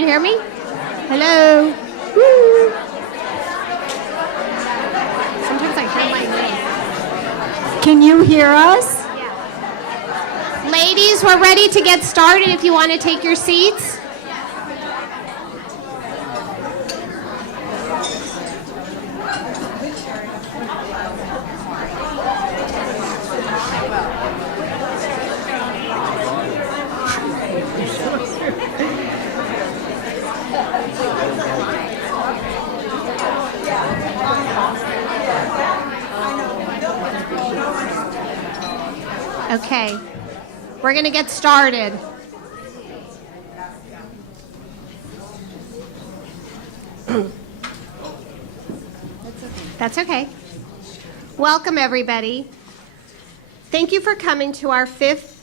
you hear me? Hello? Woo. Sometimes I hear my name. Can you hear us? Yeah. Ladies, we're ready to get started if you want to take your seats. Okay, we're going to get started. That's okay. Welcome, everybody. Thank you for coming to our 5th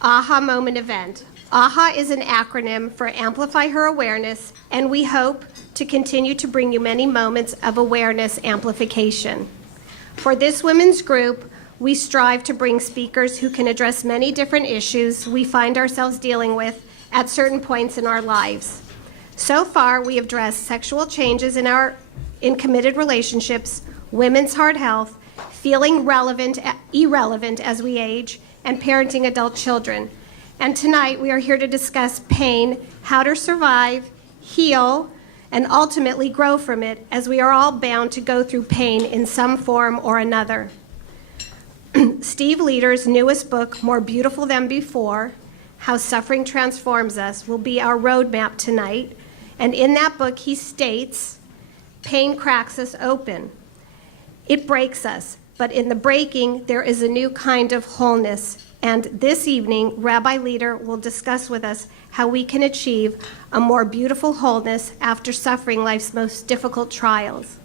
AHA Moment event. AHA is an acronym for Amplify Her Awareness, and we hope to continue to bring you many moments of awareness amplification. For this women's group, we strive to bring speakers who can address many different issues we find ourselves dealing with at certain points in our lives. So far, we have addressed sexual changes in committed relationships, women's heart health, feeling irrelevant as we age, and parenting adult children. And tonight, we are here to discuss pain, how to survive, heal, and ultimately grow from it, as we are all bound to go through pain in some form or another. Steve Leder's newest book, More Beautiful Than Before, How Suffering Transforms Us, will be our roadmap tonight. And in that book, he states, pain cracks us open. It breaks us, but in the breaking, there is a new kind of wholeness. And this evening, Rabbi Leder will discuss with us how we can achieve a more beautiful wholeness after suffering life's most difficult trials.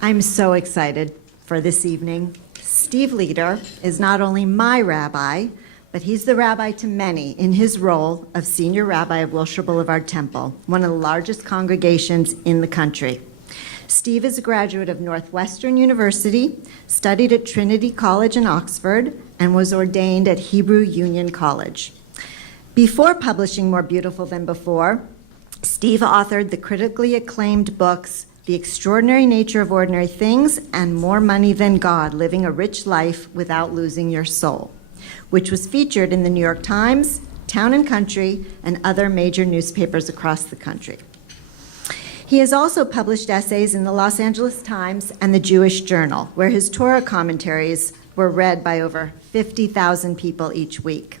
I'm so excited for this evening. Steve Leder is not only my rabbi, but he's the rabbi to many in his role of senior rabbi of Wilshire Boulevard Temple, one of the largest congregations in the country. Steve is a graduate of Northwestern University, studied at Trinity College in Oxford, and was ordained at Hebrew Union College. Before publishing More Beautiful Than Before, Steve authored the critically acclaimed books The Extraordinary Nature of Ordinary Things and More Money Than God, Living a Rich Life Without Losing Your Soul, which was featured in the New York Times, Town and Country, and other major newspapers across the country. He has also published essays in the Los Angeles Times and the Jewish Journal, where his Torah commentaries were read by over 50,000 people each week.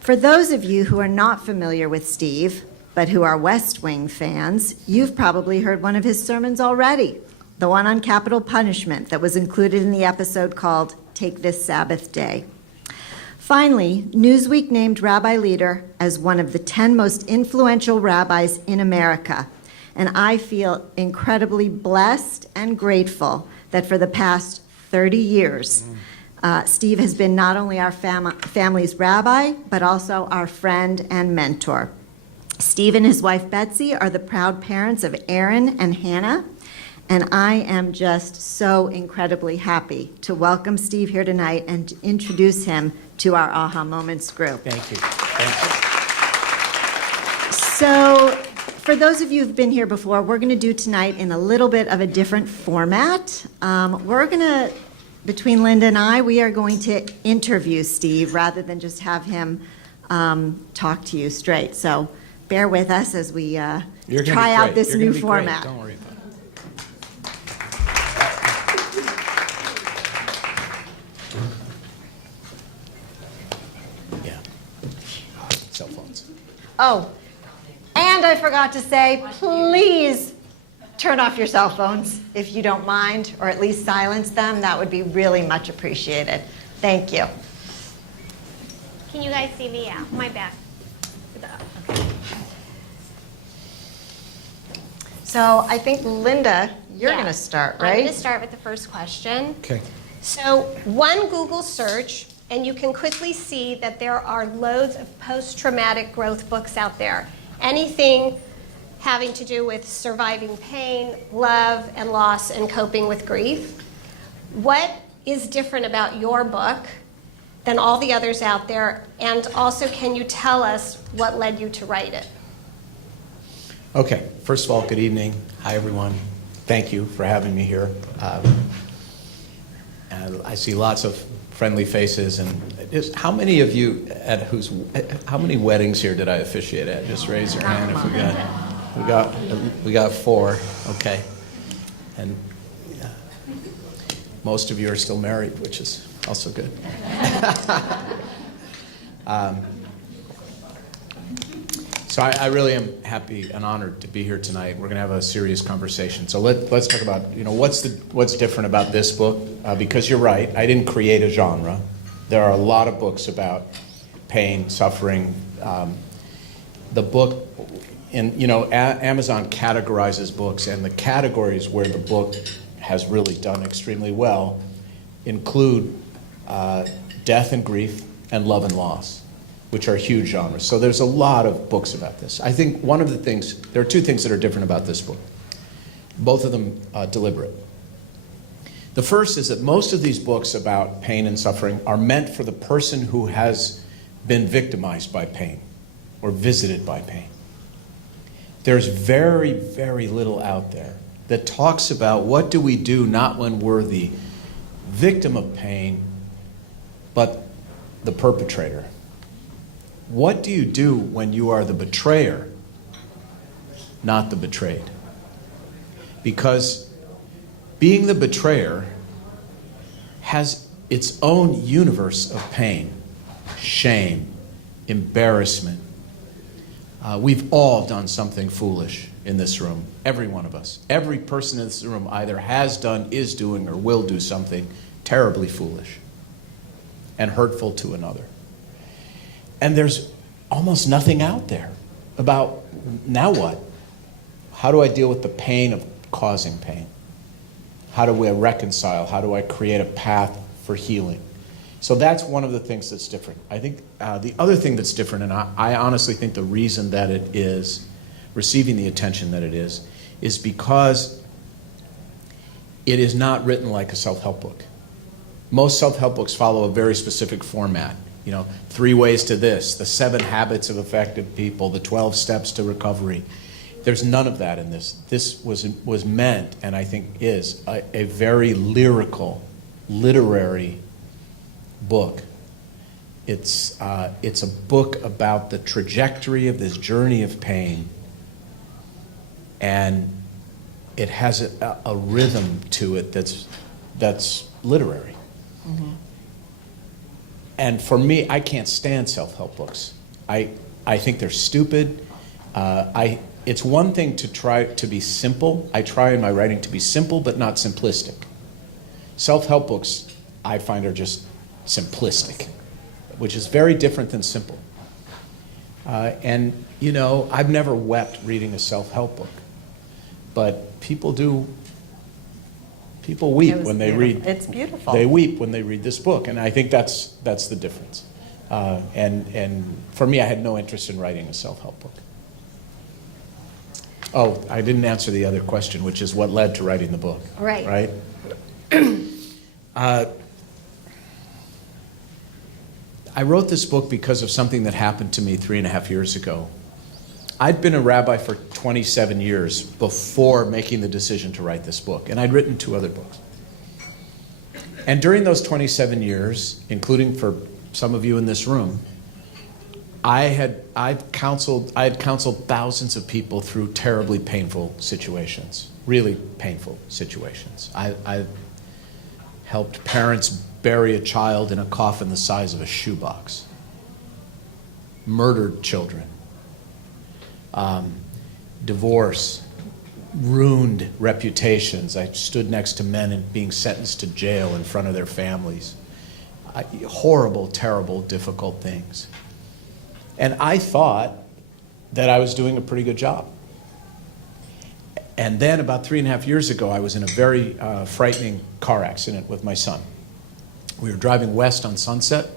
For those of you who are not familiar with Steve, but who are West Wing fans, you've probably heard one of his sermons already, the one on capital punishment that was included in the episode called Take This Sabbath Day. Finally, Newsweek named Rabbi Leder as one of the 10 most influential rabbis in America, and I feel incredibly blessed and grateful that for the past 30 years, Steve has been not only our family's rabbi, but also our friend and mentor. Steve and his wife Betsy are the proud parents of Aaron and Hannah, and I am just so incredibly happy to welcome Steve here tonight and to introduce him to our AHA Moments group. Thank you. Thank you. So, for those of you who've been here before, we're going to do tonight in a little bit of a different format. Between Linda and I, we are going to interview Steve rather than just have him talk to you straight. So bear with us as we try out this new format. Don't worry about it. Yeah. Cell phones. Oh, and I forgot to say, please turn off your cell phones if you don't mind, or at least silence them. That would be really much appreciated. Thank you. Can you guys see me? Yeah, my back. Okay. So I think, Linda, you're Yeah. going to start, I'm right? going to start with the first question. Okay. So one Google search, and you can quickly see that there are loads of post-traumatic growth books out there. Anything having to do with surviving pain, love, and loss, and coping with grief. What is different about your book than all the others out there? And also, can you tell us what led you to write it? Okay, first of all, good evening. Hi, everyone. Thank you for having me here. I see lots of friendly faces, and how many of you how many weddings here did I officiate at? Just raise your hand if we got 4. Okay, and most of you are still married, which is also good. So I really am happy and honored to be here tonight. We're going to have a serious conversation. So let's talk about what's different about this book, because you're right. I didn't create a genre. There are a lot of books about pain, suffering. The book, Amazon categorizes books, and the categories where the book has really done extremely well include death and grief and love and loss, which are huge genres. So there's a lot of books about this. I think there are 2 things that are different about this book, both of them deliberate. The first is that most of these books about pain and suffering are meant for the person who has been victimized by pain or visited by pain. There's very, very little out there that talks about what do we do not when we're the victim of pain, but the perpetrator. What do you do when you are the betrayer, not the betrayed? Because being the betrayer has its own universe of pain, shame, embarrassment. We've all done something foolish in this room, every one of us. Every person in this room either has done, is doing, or will do something terribly foolish and hurtful to another. And there's almost nothing out there about, now what? How do I deal with the pain of causing pain? How do we reconcile? How do I create a path for healing? So that's one of the things that's different. I think the other thing that's different, and I honestly think the reason that it is receiving the attention that it is because it is not written like a self-help book. Most self-help books follow a very specific format. 3 ways to this, the 7 habits of effective people, the 12 steps to recovery. There's none of that in this. This was meant, and I think is, a very lyrical, literary book. It's a book about the trajectory of this journey of pain, and it has a rhythm to it that's literary. Mm-hmm. And for me, I can't stand self-help books. I think they're stupid. It's one thing to try to be simple. I try in my writing to be simple, but not simplistic. Self-help books, I find, are just simplistic, which is very different than simple. I've never wept reading a self-help book, but people do. People weep when they read. It's beautiful. They weep when they read this book, and I think that's the difference. And for me, I had no interest in writing a self-help book. Oh, I didn't answer the other question, which is what led to writing the book. Right. I wrote this book because of something that happened to me 3.5 years ago. I'd been a rabbi for 27 years before making the decision to write this book, and I'd written 2 other books. And during those 27 years, including for some of you in this room, I had counseled thousands of people through terribly painful situations, really painful situations. I helped parents bury a child in a coffin the size of a shoebox, murdered children, divorce, ruined reputations. I stood next to men and being sentenced to jail in front of their families. Horrible, terrible, difficult things. And I thought that I was doing a pretty good job. And then about 3.5 years ago, I was in a very frightening car accident with my son. We were driving west on Sunset,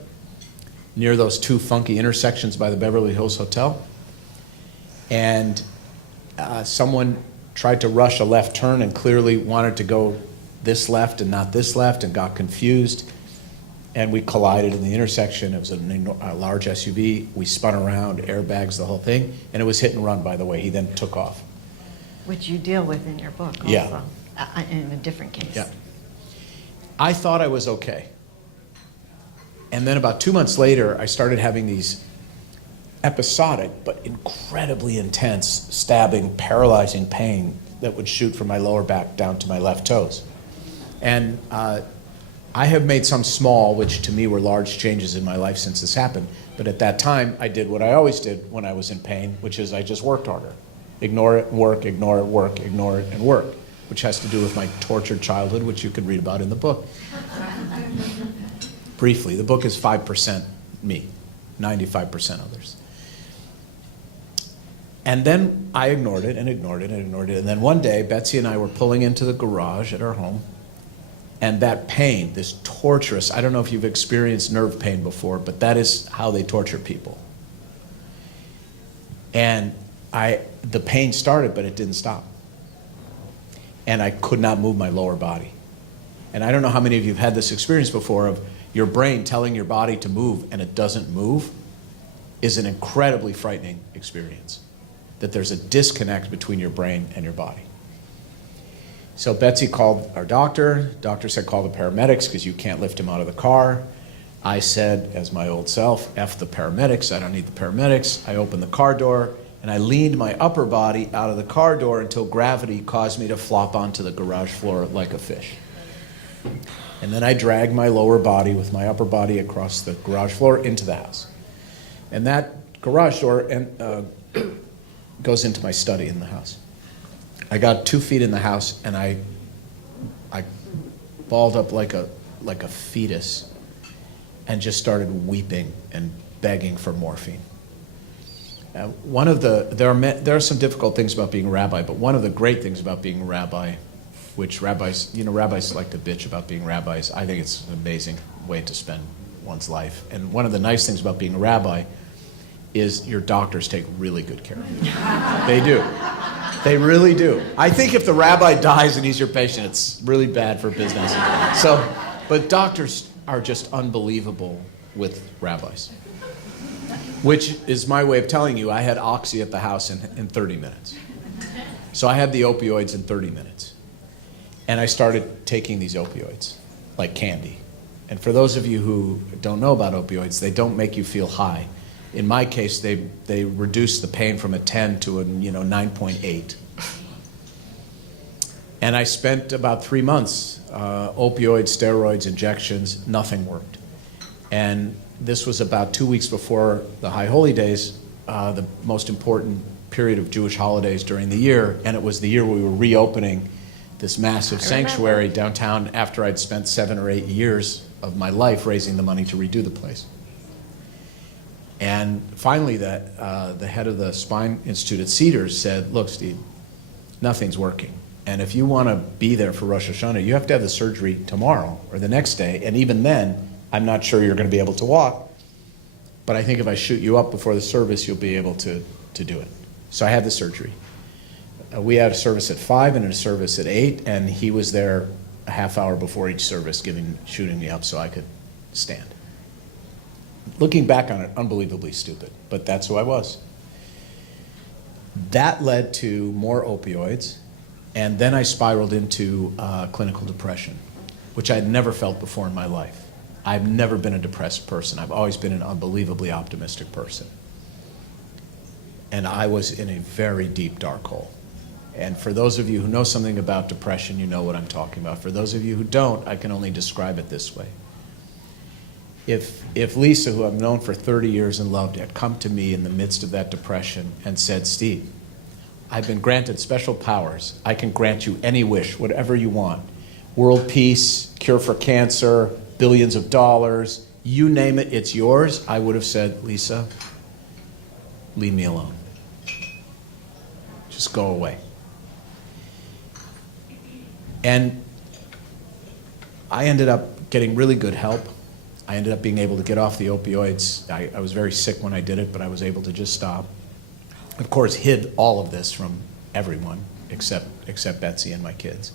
near those 2 funky intersections by the Beverly Hills Hotel. And someone tried to rush a left turn and clearly wanted to go this left and not this left and got confused. and we collided in the intersection. It was a large SUV. We spun around, airbags, the whole thing, and it was hit and run, by the way. He then took off. Which you deal with in your book also, Yeah. In a different case. Yeah. I thought I was okay. And then about 2 months later, I started having these episodic but incredibly intense, stabbing, paralyzing pain that would shoot from my lower back down to my left toes. And I have made some small, which to me were large changes in my life since this happened. But at that time, I did what I always did when I was in pain, which is I just worked harder. Ignore it, work, ignore it, work, ignore it, and work, which has to do with my tortured childhood, which you can read about in the book. Briefly, the book is 5% me, 95% others. And then I ignored it and ignored it and ignored it. And then one day, Betsy and I were pulling into the garage at our home. And that pain, this torturous, I don't know if you've experienced nerve pain before, but that is how they torture people. And the pain started, but it didn't stop. And I could not move my lower body. And I don't know how many of you have had this experience before of your brain telling your body to move and it doesn't move is an incredibly frightening experience. That there's a disconnect between your brain and your body. So Betsy called our doctor. Doctor said call the paramedics because you can't lift him out of the car. I said, as my old self, F the paramedics, I don't need the paramedics. I opened the car door and I leaned my upper body out of the car door until gravity caused me to flop onto the garage floor like a fish. And then I dragged my lower body with my upper body across the garage floor into the house. And that garage door goes into my study in the house. I got 2 feet in the house and I balled up like a fetus and just started weeping and begging for morphine. There are some difficult things about being a rabbi, but one of the great things about being a rabbi, which rabbis like to bitch about being rabbis. I think it's an amazing way to spend one's life. And one of the nice things about being a rabbi is your doctors take really good care of you. They do. They really do. I think if the rabbi dies and he's your patient, it's really bad for business. But doctors are just unbelievable with rabbis. Which is my way of telling you I had oxy at the house in 30 minutes. So I had the opioids in 30 minutes. And I started taking these opioids, like candy. And for those of you who don't know about opioids, they don't make you feel high. In my case, they reduced the pain from a 10 to a 9.8. And I spent about 3 months, opioids, steroids, injections, nothing worked. And this was about 2 weeks before the High Holy Days, the most important period of Jewish holidays during the year, and it was the year we were reopening this massive sanctuary downtown after I'd spent 7 or 8 years of my life raising the money to redo the place. And finally, the head of the Spine Institute at Cedars said, look, Steve, nothing's working. And if you want to be there for Rosh Hashanah, you have to have the surgery tomorrow or the next day. And even then, I'm not sure you're going to be able to walk. But I think if I shoot you up before the service, you'll be able to do it. So I had the surgery. We had a service at 5 and a service at 8. And he was there a half hour before each service shooting me up so I could stand. Looking back on it, unbelievably stupid, but that's who I was. That led to more opioids, and then I spiraled into clinical depression, which I had never felt before in my life. I've never been a depressed person. I've always been an unbelievably optimistic person. And I was in a very deep dark hole. And for those of you who know something about depression, you know what I'm talking about. For those of you who don't, I can only describe it this way. If Lisa, who I've known for 30 years and loved, had come to me in the midst of that depression and said, Steve, I've been granted special powers. I can grant you any wish, whatever you want. World peace, cure for cancer, billions of dollars, you name it, it's yours. I would have said, Lisa, leave me alone. Just go away. And I ended up getting really good help. I ended up being able to get off the opioids. I was very sick when I did it, but I was able to just stop. Of course, hid all of this from everyone except Betsy and my kids.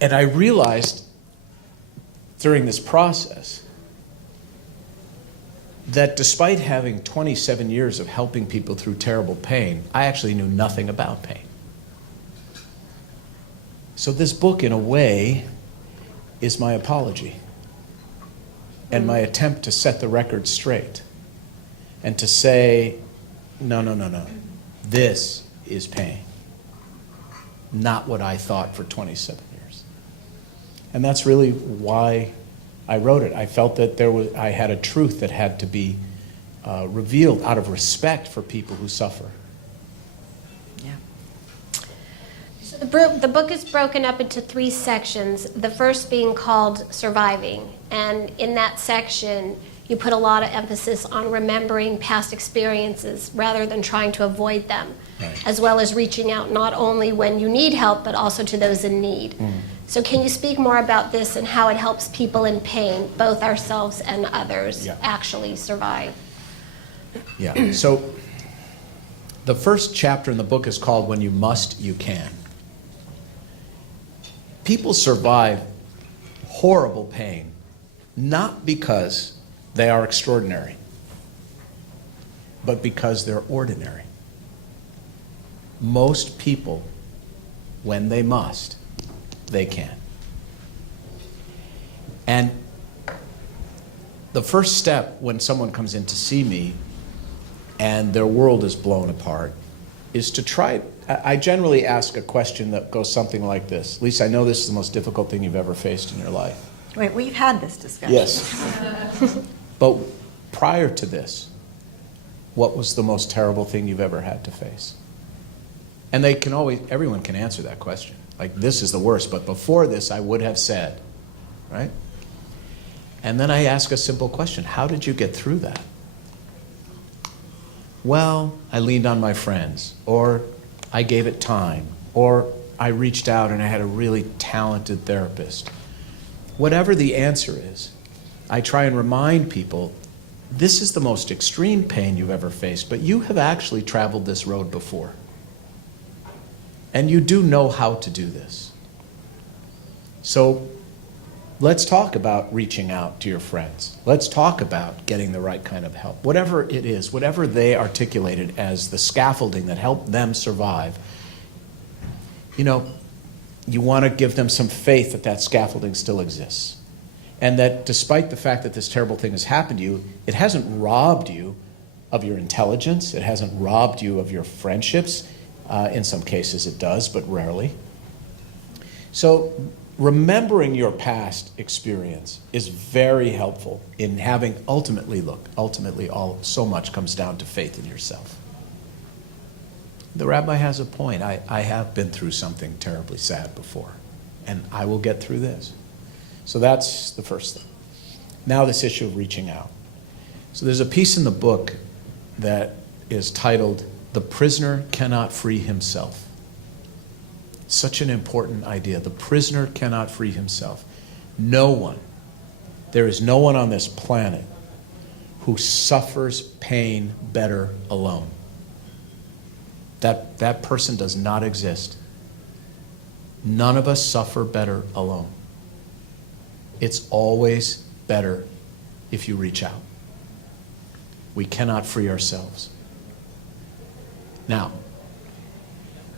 And I realized during this process that despite having 27 years of helping people through terrible pain, I actually knew nothing about pain. So this book, in a way, is my apology and my attempt to set the record straight and to say, no. This is pain, not what I thought for 27 years. And that's really why I wrote it. I felt that I had a truth that had to be revealed out of respect for people who suffer. Yeah. So the book is broken up into 3 sections, the first being called Surviving. And in that section, you put a lot of emphasis on remembering past experiences rather than trying to avoid them, Right. as well as reaching out not only when you need help, but also to those in need. So can you speak more about this and how it helps people in pain, both ourselves and others, Yeah. actually survive? Yeah. So the first chapter in the book is called When You Must, You Can. People survive horrible pain not because they are extraordinary, but because they're ordinary. Most people, when they must, they can. And the first step when someone comes in to see me and their world is blown apart is to try. I generally ask a question that goes something like this. Lisa, I know this is the most difficult thing you've ever faced in your life. Wait, we've had this discussion. Yes. But prior to this, what was the most terrible thing you've ever had to face? And everyone can answer that question. Like, this is the worst, but before this, I would have said, right? And then I ask a simple question. How did you get through that? Well, I leaned on my friends, or I gave it time, or I reached out and I had a really talented therapist. Whatever the answer is, I try and remind people, this is the most extreme pain you've ever faced, but you have actually traveled this road before. And you do know how to do this. So let's talk about reaching out to your friends. Let's talk about getting the right kind of help. Whatever it is, whatever they articulated as the scaffolding that helped them survive, you want to give them some faith that that scaffolding still exists. And that despite the fact that this terrible thing has happened to you, it hasn't robbed you of your intelligence. It hasn't robbed you of your friendships. In some cases it does, but rarely. So remembering your past experience is very helpful in having ultimately so much comes down to faith in yourself. The rabbi has a point. I have been through something terribly sad before, and I will get through this. So that's the first thing. Now this issue of reaching out. So there's a piece in the book that is titled, "The Prisoner Cannot Free Himself." Such an important idea. The prisoner cannot free himself. There is no one on this planet who suffers pain better alone. That person does not exist. None of us suffer better alone. It's always better if you reach out. We cannot free ourselves. Now,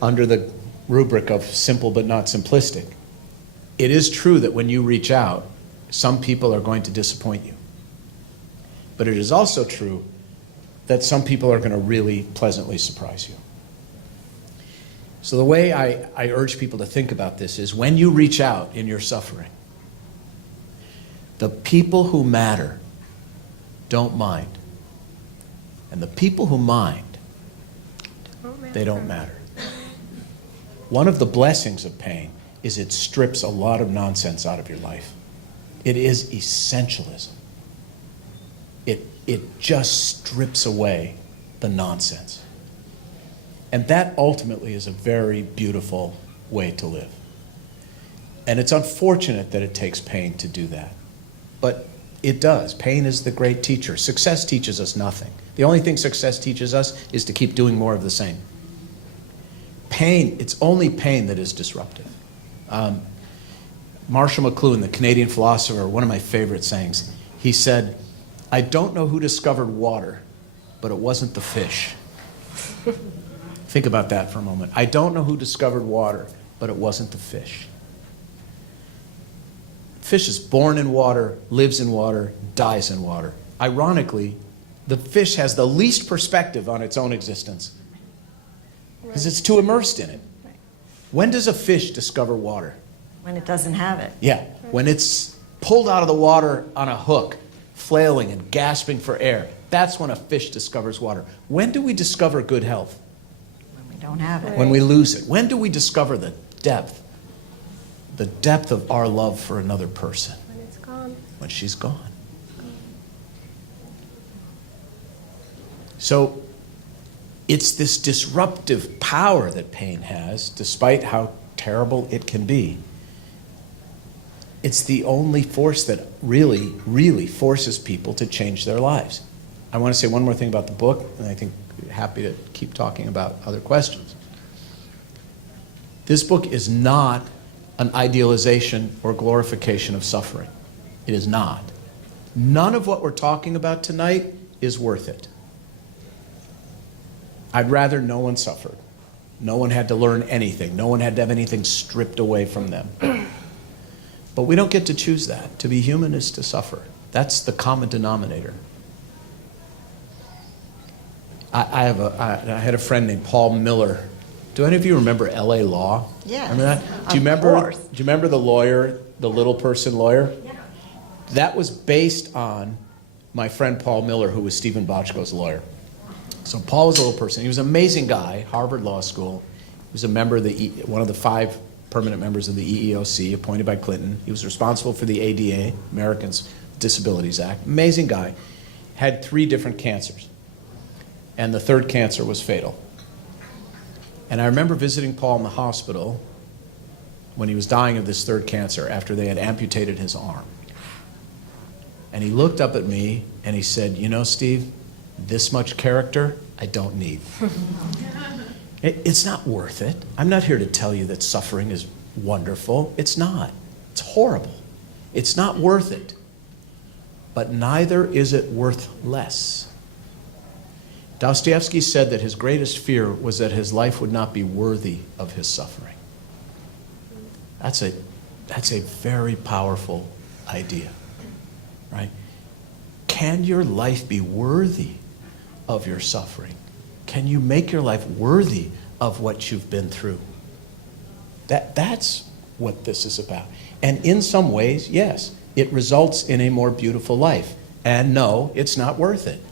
under the rubric of simple but not simplistic, it is true that when you reach out, some people are going to disappoint you. But it is also true that some people are going to really pleasantly surprise you. So the way I urge people to think about this is when you reach out in your suffering, the people who matter don't mind. And the people who mind, they don't matter. One of the blessings of pain is it strips a lot of nonsense out of your life. It is essentialism. It just strips away the nonsense. And that ultimately is a very beautiful way to live. And it's unfortunate that it takes pain to do that. But it does. Pain is the great teacher. Success teaches us nothing. The only thing success teaches us is to keep doing more of the same. Pain, it's only pain that is disruptive. Marshall McLuhan, the Canadian philosopher, one of my favorite sayings, he said, "I don't know who discovered water, but it wasn't the fish." Think about that for a moment. I don't know who discovered water, but it wasn't the fish. Fish is born in water, lives in water, dies in water. Ironically, the fish has the least perspective on its own existence because it's too immersed in it. When does a fish discover water? When it doesn't have it. Yeah, when it's pulled out of the water on a hook, flailing and gasping for air. That's when a fish discovers water. When do we discover good health? When we don't have it. When we lose it. When do we discover the depth of our love for another person? When it's gone. When she's gone. So it's this disruptive power that pain has, despite how terrible it can be. It's the only force that really, really forces people to change their lives. I want to say one more thing about the book, and I think happy to keep talking about other questions. This book is not an idealization or glorification of suffering. It is not. None of what we're talking about tonight is worth it. I'd rather no one suffered. No one had to learn anything. No one had to have anything stripped away from them. But we don't get to choose that. To be human is to suffer. That's the common denominator. I had a friend named Paul Miller. Do any of you remember L.A. Law? Yes, Remember that? Do you of course. Do you remember the lawyer, the little person lawyer? Yeah. That was based on my friend Paul Miller, who was Stephen Bochco's lawyer. So Paul was a little person. He was an amazing guy, Harvard Law School. He was a member of one of the 5 permanent members of the EEOC, appointed by Clinton. He was responsible for the ADA, Americans with Disabilities Act. Amazing guy. Had 3 different cancers. And the 3rd cancer was fatal. And I remember visiting Paul in the hospital when he was dying of this 3rd cancer after they had amputated his arm. And he looked up at me and he said, "You know, Steve, this much character I don't need." It's not worth it. I'm not here to tell you that suffering is wonderful. It's not. It's horrible. It's not worth it. But neither is it worth less. Dostoevsky said that his greatest fear was that his life would not be worthy of his suffering. That's a very powerful idea, right? Can your life be worthy of your suffering? Can you make your life worthy of what you've been through? That's what this is about. And in some ways, yes, it results in a more beautiful life. And no, it's not worth it.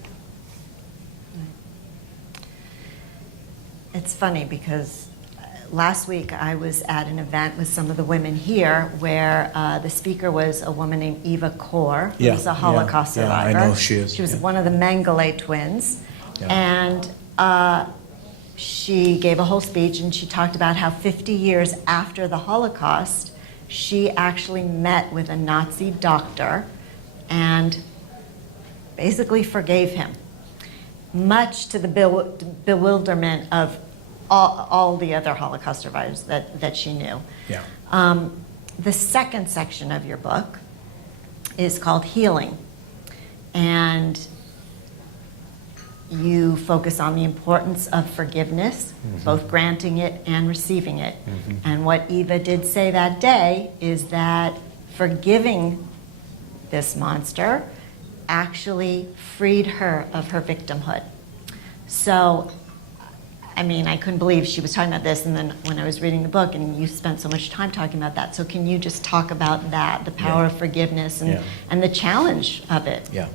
It's funny because last week I was at an event with some of the women here where the speaker was a woman named Eva Kor, who was a Holocaust survivor. I know she is. She was one of the Mengele twins. Yeah. And she gave a whole speech and she talked about how 50 years after the Holocaust, she actually met with a Nazi doctor and basically forgave him, much to the bewilderment of all the other Holocaust survivors that she knew. Yeah. The second section of your book is called Healing. And you focus on the importance of forgiveness, both granting it and receiving it. And what Eva did say that day is that forgiving this monster actually freed her of her victimhood. So, I mean, I couldn't believe she was talking about this, and then when I was reading the book, and you spent so much time talking about that, so can you just talk about that, the power of forgiveness and the challenge of it? Yeah.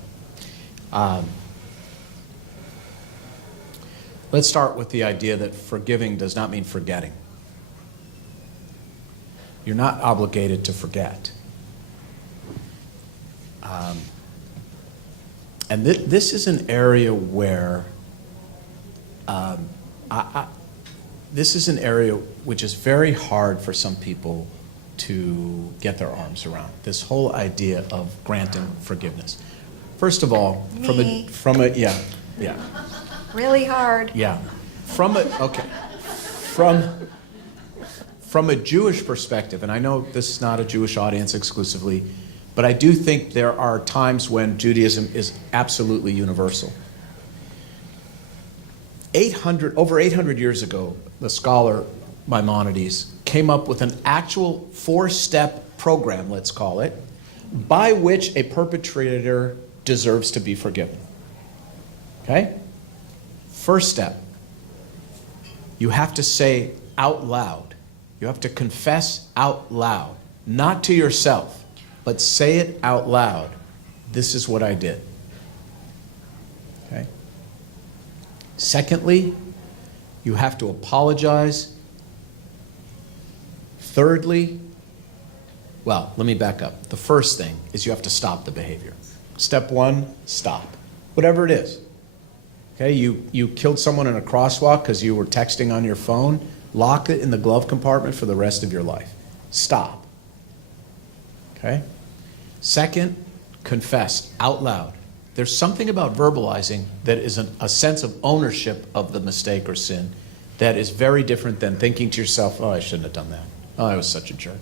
Let's start with the idea that forgiving does not mean forgetting. You're not obligated to forget. And this is an area where this is an area which is very hard for some people to get their arms around. This whole idea of granting forgiveness. First of all, from a Really hard. yeah, from from a Jewish perspective, and I know this is not a Jewish audience exclusively, but I do think there are times when Judaism is absolutely universal. Over 800 years ago, the scholar Maimonides came up with an actual 4-step program, let's call it, by which a perpetrator deserves to be forgiven. Okay? First step, you have to say out loud. You have to confess out loud, not to yourself, but say it out loud. This is what I did. Okay? Secondly, you have to apologize. Thirdly, well, let me back up. The first thing is you have to stop the behavior. Step 1, stop. Whatever it is. Okay, you killed someone in a crosswalk because you were texting on your phone. Lock it in the glove compartment for the rest of your life. Stop. Okay? Second, confess out loud. There's something about verbalizing that is a sense of ownership of the mistake or sin that is very different than thinking to yourself, oh, I shouldn't have done that. Oh, I was such a jerk.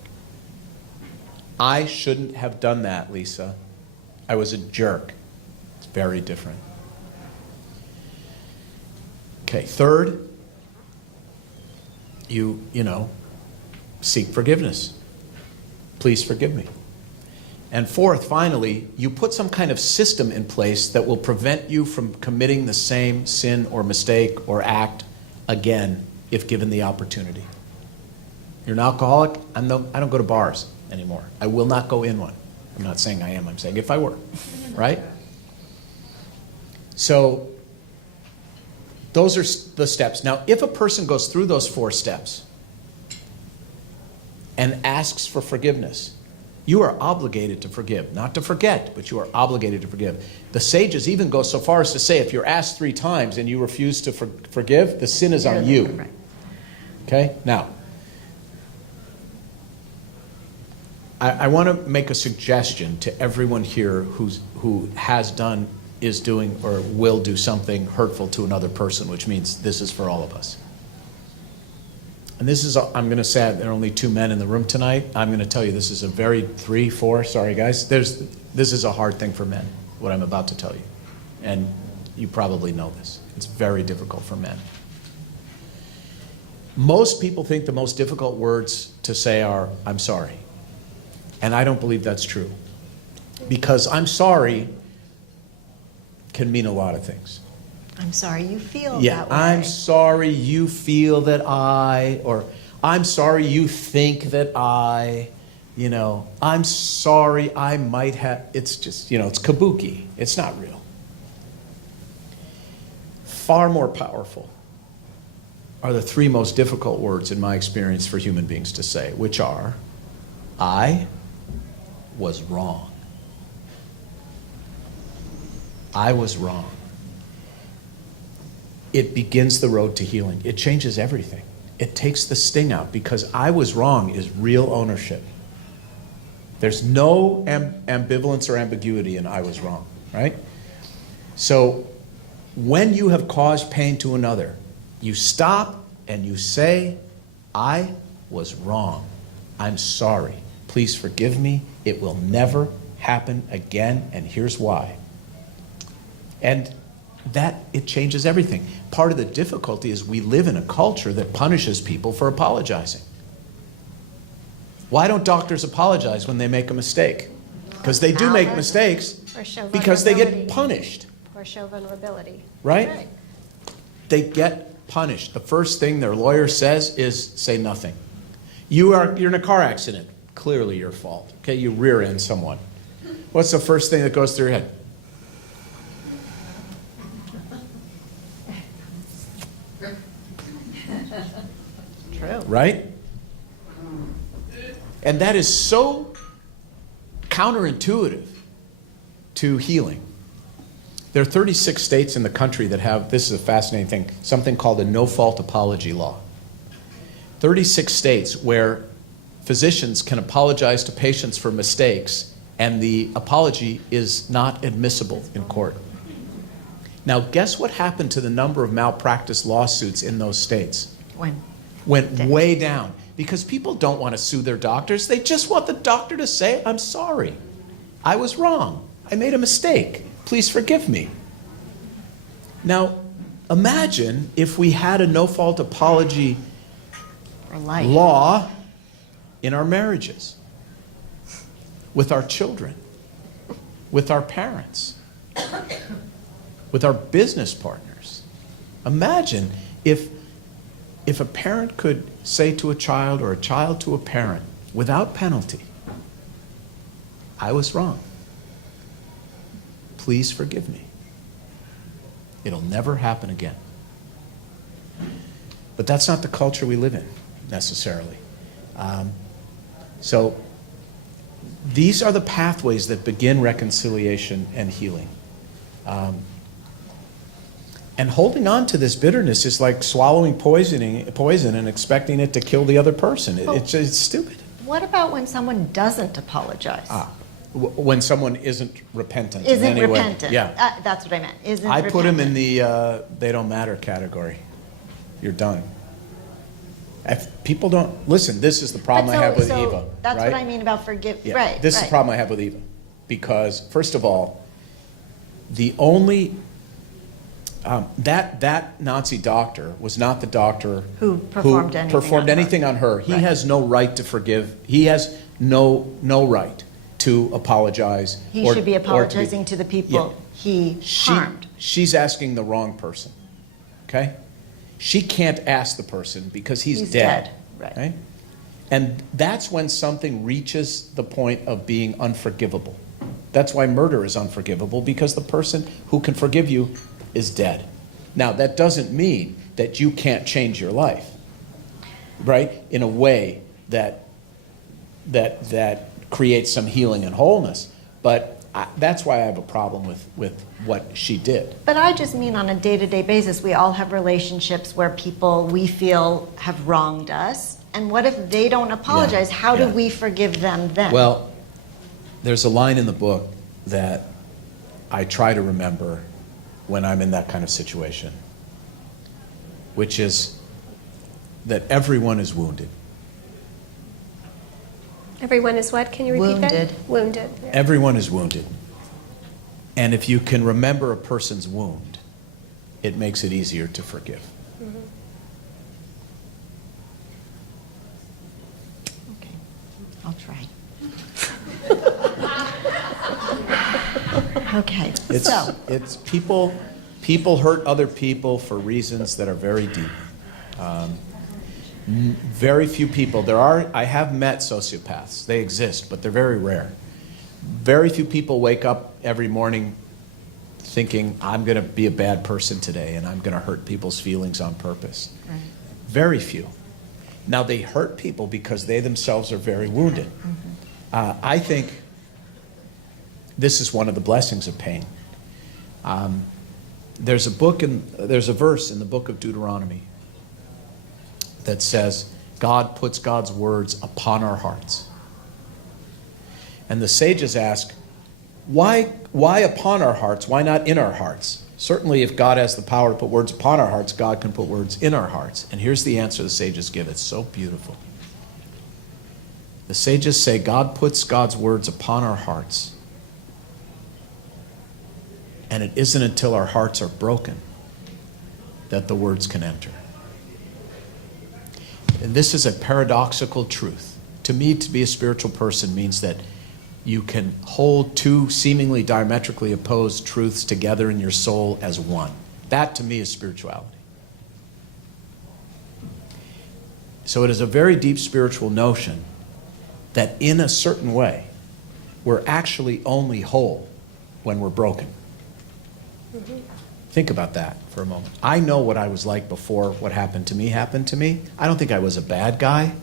I shouldn't have done that, Lisa. I was a jerk. It's very different. Okay, third, you seek forgiveness. Please forgive me. And fourth, finally, you put some kind of system in place that will prevent you from committing the same sin or mistake or act again if given the opportunity. You're an alcoholic, I don't go to bars anymore. I will not go in one. I'm not saying I am, I'm saying if I were, right? So those are the steps. Now, if a person goes through those 4 steps and asks for forgiveness, you are obligated to forgive. Not to forget, but you are obligated to forgive. The sages even go so far as to say if you're asked 3 times and you refuse to forgive, the sin is on you. Right. Okay? Now, I want to make a suggestion to everyone here who has done, is doing, or will do something hurtful to another person, which means this is for all of us. And this is, I'm going to say there are only 2 men in the room tonight. I'm going to tell you this is a very, 3, 4, sorry guys. This is a hard thing for men, what I'm about to tell you. And you probably know this. It's very difficult for men. Most people think the most difficult words to say are, I'm sorry. And I don't believe that's true. Because I'm sorry can mean a lot of things. I'm sorry you feel Yeah, that way. I'm sorry you feel that or I'm sorry you think that I'm sorry I might have, it's just, it's kabuki. It's not real. Far more powerful are the 3 most difficult words in my experience for human beings to say, which are, I was wrong. I was wrong. It begins the road to healing. It changes everything. It takes the sting out because I was wrong is real ownership. There's no ambivalence or ambiguity in I was wrong, right? So when you have caused pain to another, you stop and you say, I was wrong. I'm sorry. Please forgive me. It will never happen again, and here's why. And that, it changes everything. Part of the difficulty is we live in a culture that punishes people for apologizing. Why don't doctors apologize when they make a mistake? Because they do make mistakes Or show because they get vulnerability. punished, Or show vulnerability. right? They get punished. The first thing their lawyer says is say nothing. You're in a car accident. Clearly your fault. Okay, you rear end someone. What's the first thing that goes through your head? True. Right? And that is so counterintuitive to healing. There are 36 states in the country that have, this is a fascinating thing, something called a no-fault apology law. 36 states where physicians can apologize to patients for mistakes and the apology is not admissible in court. Now, guess what happened to the number of malpractice lawsuits in those states? When? Went way down. Because people don't want to sue their doctors. They just want the doctor to say, I'm sorry. I was wrong. I made a mistake. Please forgive me. Now, imagine if we had a no-fault apology For life. law in our marriages, with our children, with our parents, with our business partners. Imagine if a parent could say to a child or a child to a parent without penalty, I was wrong. Please forgive me. It'll never happen again. But that's not the culture we live in, necessarily. So these are the pathways that begin reconciliation and healing. And holding on to this bitterness is like swallowing poison and expecting it to kill the other person. It's stupid. What about when someone doesn't apologize? When someone isn't repentant in Isn't any way. repentant. Yeah. That's what I meant. Isn't I put him in repentant. the they don't matter category. You're done. If people don't listen, this is the problem I have with Eva. That's right? what I mean about forgive. Yeah. Right. This is right. the problem I have with Eva. Because, first of all, the only that Nazi doctor was not the doctor Who performed anything on her. on her. He Right. has no right to forgive. He has no right to apologize. He should be apologizing to the people he harmed. She's asking the wrong person. Okay? She can't ask the person because he's dead. Right. Okay? And that's when something reaches the point of being unforgivable. That's why murder is unforgivable, because the person who can forgive you is dead. Now, that doesn't mean that you can't change your life, right? In a way that creates some healing and wholeness. But that's why I have a problem with what she did. But I just mean on a day-to-day basis, we all have relationships where people we feel have wronged us. And what if they don't apologize? How do we forgive them then? Well, there's a line in the book that I try to remember when I'm in that kind of situation, which is that everyone is wounded. Everyone is what? Can you repeat Wounded. that? Wounded. Yeah. Everyone is wounded. And if you can remember a person's wound, it makes it easier to forgive. Okay, I'll try. Okay, so It's people hurt other people for reasons that are very deep. Very few people, I have met sociopaths. They exist, but they're very rare. Very few people wake up every morning thinking, I'm going to be a bad person today and I'm going to hurt people's feelings on purpose. Right. Very few. Now, they hurt people because they themselves are very wounded. I think this is one of the blessings of pain. There's a verse in the book of Deuteronomy that says, God puts God's words upon our hearts. And the sages ask, why upon our hearts? Why not in our hearts? Certainly, if God has the power to put words upon our hearts, God can put words in our hearts. And here's the answer the sages give. It's so beautiful. The sages say, God puts God's words upon our hearts. And it isn't until our hearts are broken that the words can enter. And this is a paradoxical truth. To me, to be a spiritual person means that you can hold two seemingly diametrically opposed truths together in your soul as one. That, to me, is spirituality. So it is a very deep spiritual notion that in a certain way, we're actually only whole when we're broken. Think about that for a moment. I know what I was like before what happened to me. I don't think I was a bad guy,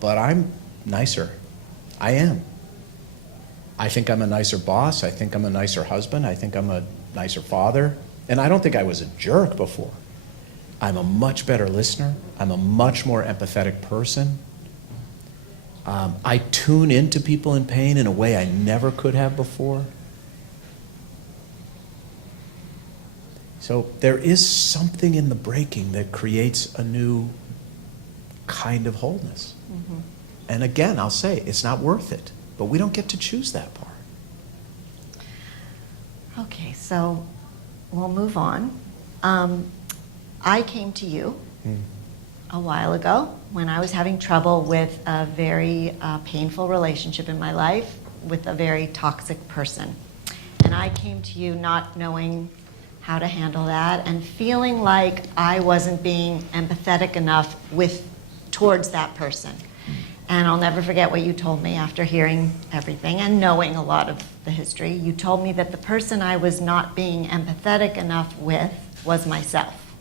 but I'm nicer. I am. I think I'm a nicer boss. I think I'm a nicer husband. I think I'm a nicer father. And I don't think I was a jerk before. I'm a much better listener. I'm a much more empathetic person. I tune into people in pain in a way I never could have before. So there is something in the breaking that creates a new kind of wholeness. And again, I'll say, it's not worth it, but we don't get to choose that part. Okay, so we'll move on. I came to you a while ago when I was having trouble with a very painful relationship in my life with a very toxic person. And I came to you not knowing how to handle that and feeling like I wasn't being empathetic enough towards that person. And I'll never forget what you told me after hearing everything and knowing a lot of the history. You told me that the person I was not being empathetic enough with was myself,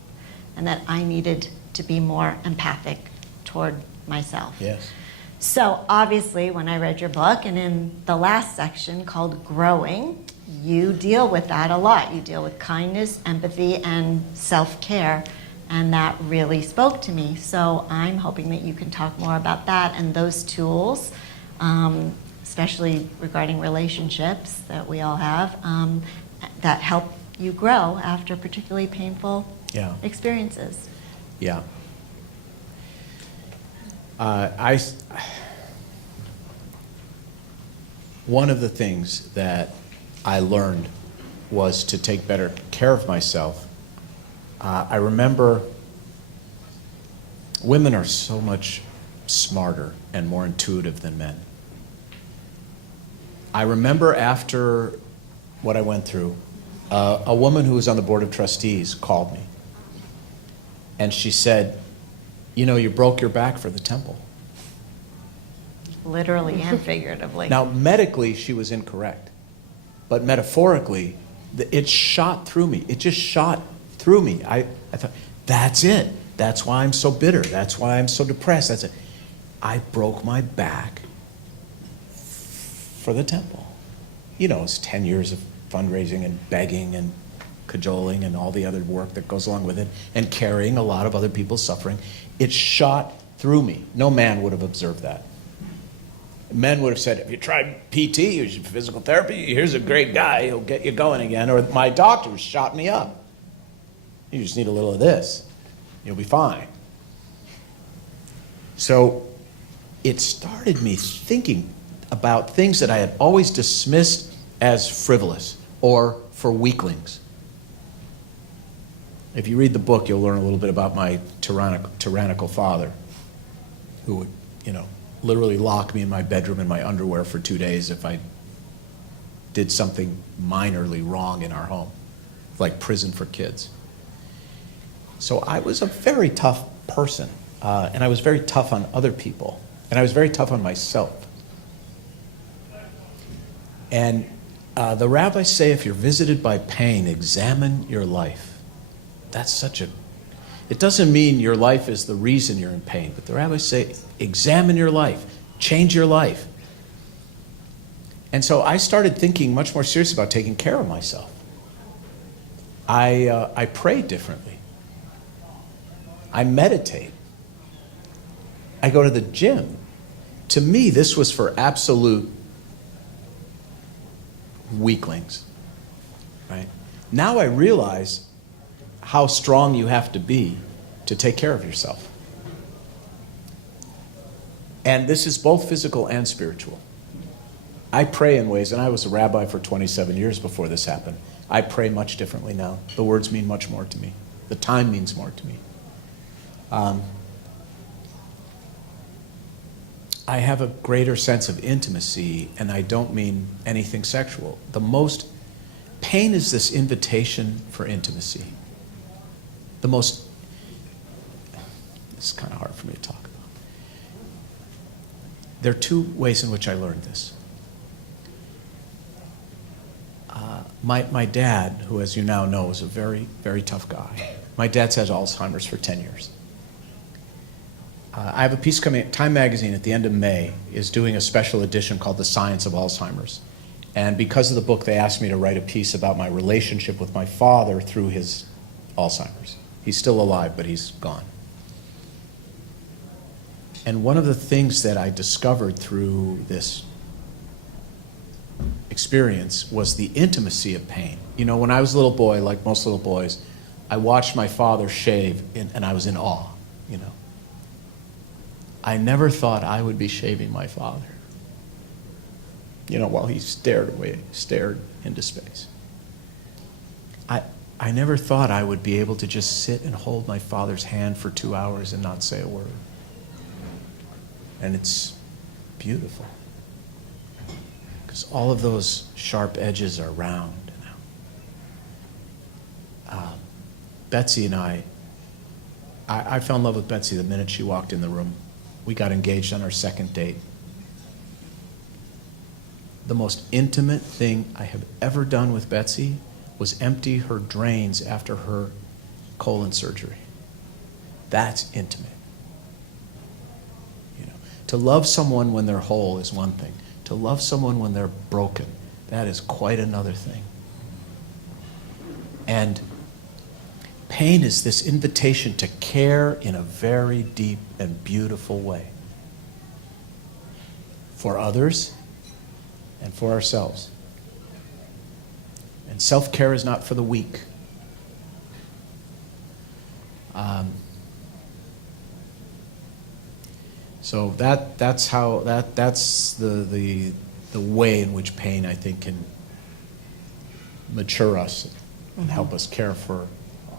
and that I needed to be more empathic toward myself. Yes. So obviously, when I read your book, and in the last section called Growing, you deal with that a lot. You deal with kindness, empathy, and self-care. And that really spoke to me. So I'm hoping that you can talk more about that and those tools, especially regarding relationships that we all have, that help you grow after particularly painful experiences. Yeah. One of the things that I learned was to take better care of myself. I remember women are so much smarter and more intuitive than men. I remember after what I went through, a woman who was on the board of trustees called me. And she said, you know, you broke your back for the temple. Literally and figuratively. Now, medically, she was incorrect. But metaphorically, it shot through me. It just shot through me. I thought, that's it. That's why I'm so bitter. That's why I'm so depressed. That's it. I broke my back for the temple. You know, it's 10 years of fundraising and begging and cajoling and all the other work that goes along with it and carrying a lot of other people's suffering. It shot through me. No man would have observed that. Men would have said, if you tried PT, use physical therapy, here's a great guy, he'll get you going again. Or my doctor shot me up. You just need a little of this. You'll be fine. So it started me thinking about things that I had always dismissed as frivolous or for weaklings. If you read the book, you'll learn a little bit about my tyrannical father, who would, literally lock me in my bedroom in my underwear for 2 days if I did something minorly wrong in our home, like prison for kids. So I was a very tough person, and I was very tough on other people, and I was very tough on myself. And the rabbis say, if you're visited by pain, examine your life. That's it doesn't mean your life is the reason you're in pain, but the rabbis say, examine your life, change your life. And so I started thinking much more seriously about taking care of myself. I pray differently. I meditate. I go to the gym. To me, this was for absolute weaklings, right? Now I realize how strong you have to be to take care of yourself. And this is both physical and spiritual. I pray in ways, and I was a rabbi for 27 years before this happened. I pray much differently now. The words mean much more to me. The time means more to me. I have a greater sense of intimacy, and I don't mean anything sexual. Pain is this invitation for intimacy. This is kind of hard for me to talk about. There are two ways in which I learned this. My dad, who as you now know is a very, very tough guy. My dad's had Alzheimer's for 10 years. I have a piece coming, Time Magazine at the end of May is doing a special edition called The Science of Alzheimer's. And because of the book, they asked me to write a piece about my relationship with my father through his Alzheimer's. He's still alive, but he's gone. And one of the things that I discovered through this experience was the intimacy of pain. When I was a little boy, like most little boys, I watched my father shave, and I was in awe, I never thought I would be shaving my father. While he stared into space. I never thought I would be able to just sit and hold my father's hand for 2 hours and not say a word. And it's beautiful. Because all of those sharp edges are round now. Betsy and I fell in love with Betsy the minute she walked in the room. We got engaged on our second date. The most intimate thing I have ever done with Betsy was empty her drains after her colon surgery. That's intimate. To love someone when they're whole is one thing. To love someone when they're broken, that is quite another thing. And pain is this invitation to care in a very deep and beautiful way. For others and for ourselves. And self-care is not for the weak. So that's the way in which pain, I think, can mature us and help us care for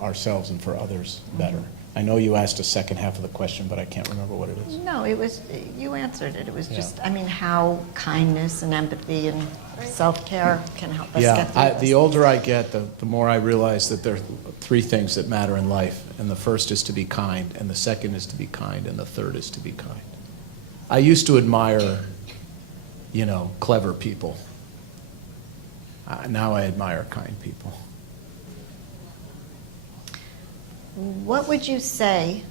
ourselves and for others better. I know you asked a second half of the question, but I can't remember what it is. No, you answered it. It was just, how kindness and empathy and self-care can help us get through this. The older I get, the more I realize that there are three things that matter in life. And the first is to be kind, and the second is to be kind, and the third is to be kind. I used to admire, clever people. Now I admire kind people. What would you say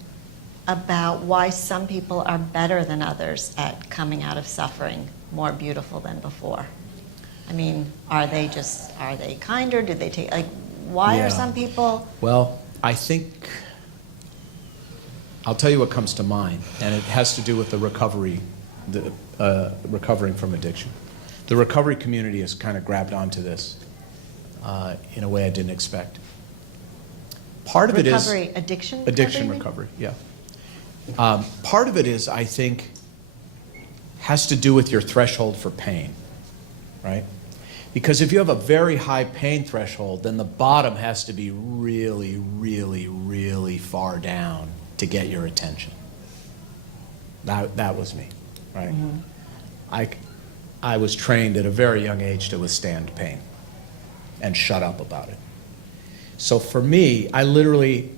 about why some people are better than others at coming out of suffering, more beautiful than before? Are they kinder? Do they take, why are some people? Well, I think, I'll tell you what comes to mind, and it has to do with the recovery, recovering from addiction. The recovery community has kind of grabbed onto this in a way I didn't expect. Part of Recovery, addiction recovery, yeah. Part of it is, I think, has to do with your threshold for pain, right? Because if you have a very high pain threshold, then the bottom has to be really, really, really far down to get your attention. That was me, right? Mm-hmm. I was trained at a very young age to withstand pain and shut up about it. So for me, I literally,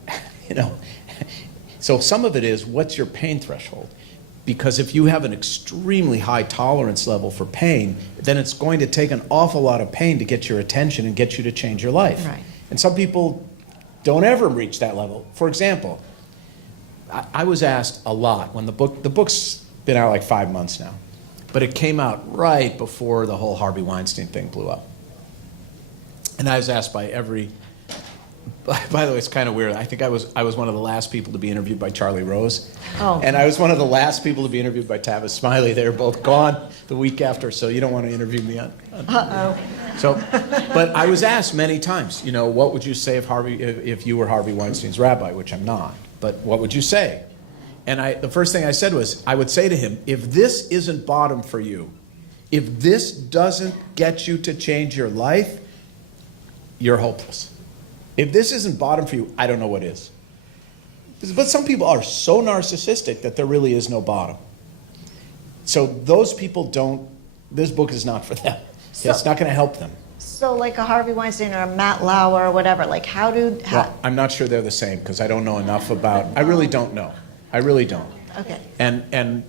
so some of it is, what's your pain threshold? Because if you have an extremely high tolerance level for pain, then it's going to take an awful lot of pain to get your attention and get you to change your life. Right. And some people don't ever reach that level. For example, I was asked a lot when the book's been out like 5 months now, but it came out right before the whole Harvey Weinstein thing blew up. And I was asked by the way, it's kind of weird. I think I was one of the last people to be interviewed by Charlie Rose. Oh. And I was one of the last people to be interviewed by Tavis Smiley. They were both gone the week after, so you don't want to interview me on Uh-oh. So, but I was asked many times, what would you say if you were Harvey Weinstein's rabbi, which I'm not, but what would you say? And the first thing I said was, I would say to him, if this isn't bottom for you, if this doesn't get you to change your life, you're hopeless. If this isn't bottom for you, I don't know what is. But some people are so narcissistic that there really is no bottom. So those people this book is not for them. It's not going to help them. So like a Harvey Weinstein or a Matt Lauer or whatever, Well, I'm not sure they're the same because I don't know enough about, I really don't know. I really don't. Okay. And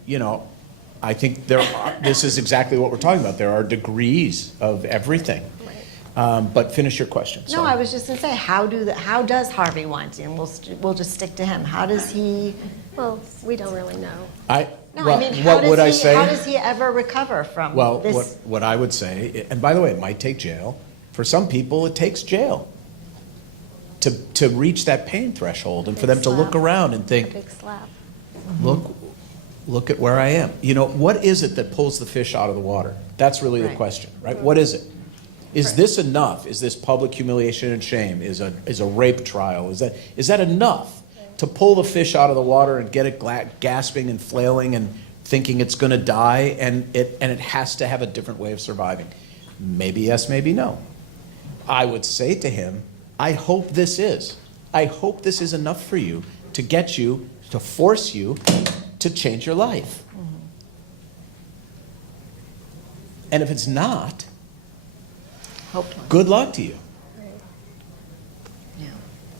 I think this is exactly what we're talking about. There are degrees of everything. But finish your question. No, I was just going to say, how does Harvey Weinstein, we'll just stick to him, how does he? Well, we don't really know. What would I say? How does he ever recover from this? Well, what I would say, and by the way, it might take jail. For some people, it takes jail to reach that pain threshold and for them to look around and think, Big slap. look at where I am. What is it that pulls the fish out of the water? That's really the question, right? What is it? Is this enough? Is this public humiliation and shame? Is a rape trial? Is that enough to pull the fish out of the water and get it gasping and flailing and thinking it's going to die, and it has to have a different way of surviving. Maybe yes, maybe no. I would say to him, I hope this is enough for you to get you, to force you to change your life. And if it's not, good luck to you.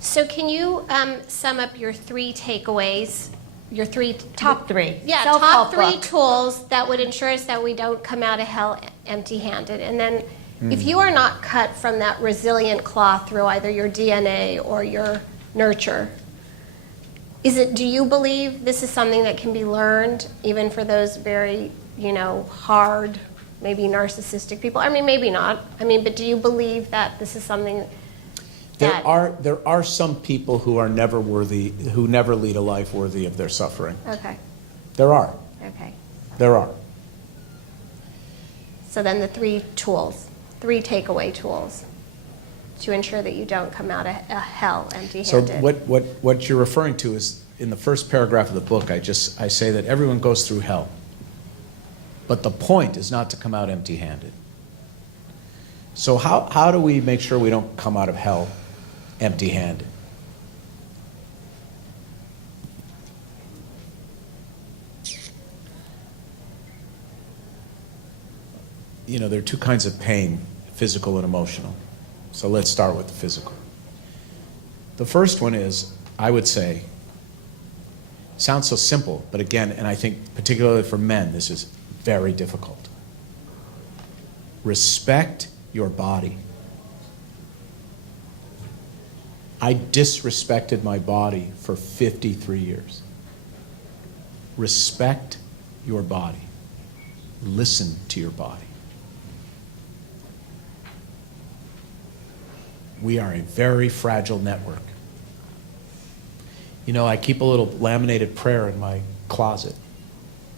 So can you sum up your 3 takeaways, your 3 Top 3. Yeah, Self-help top 3 book. tools that would ensure us that we don't come out of hell empty-handed. And then if you are not cut from that resilient cloth through either your DNA or your nurture, do you believe this is something that can be learned even for those very, hard, maybe narcissistic people? I mean, maybe not. I mean, but do you believe that this is something that... There are some people who are never worthy, who never lead a life worthy of their suffering. Okay. There are. Okay. There are. So then the 3 takeaway tools to ensure that you don't come out of hell empty-handed. So what you're referring to is, in the first paragraph of the book, I say that everyone goes through hell. But the point is not to come out empty-handed. So how do we make sure we don't come out of hell empty-handed? There are 2 kinds of pain, physical and emotional. So let's start with the physical. The first one is, I would say, sounds so simple, but again, and I think particularly for men, this is very difficult. Respect your body. I disrespected my body for 53 years. Respect your body. Listen to your body. We are a very fragile network. I keep a little laminated prayer in my closet.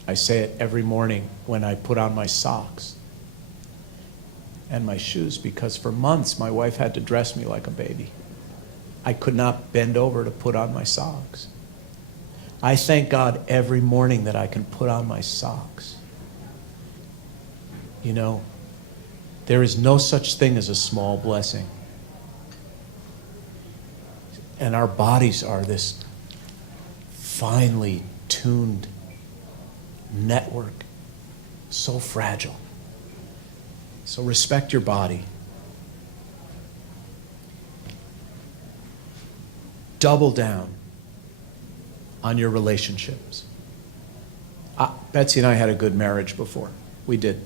I say it every morning when I put on my socks and my shoes, because for months my wife had to dress me like a baby. I could not bend over to put on my socks. I thank God every morning that I can put on my socks. There is no such thing as a small blessing. And our bodies are this finely tuned network, so fragile. So respect your body. Double down on your relationships. Betsy and I had a good marriage before. We did.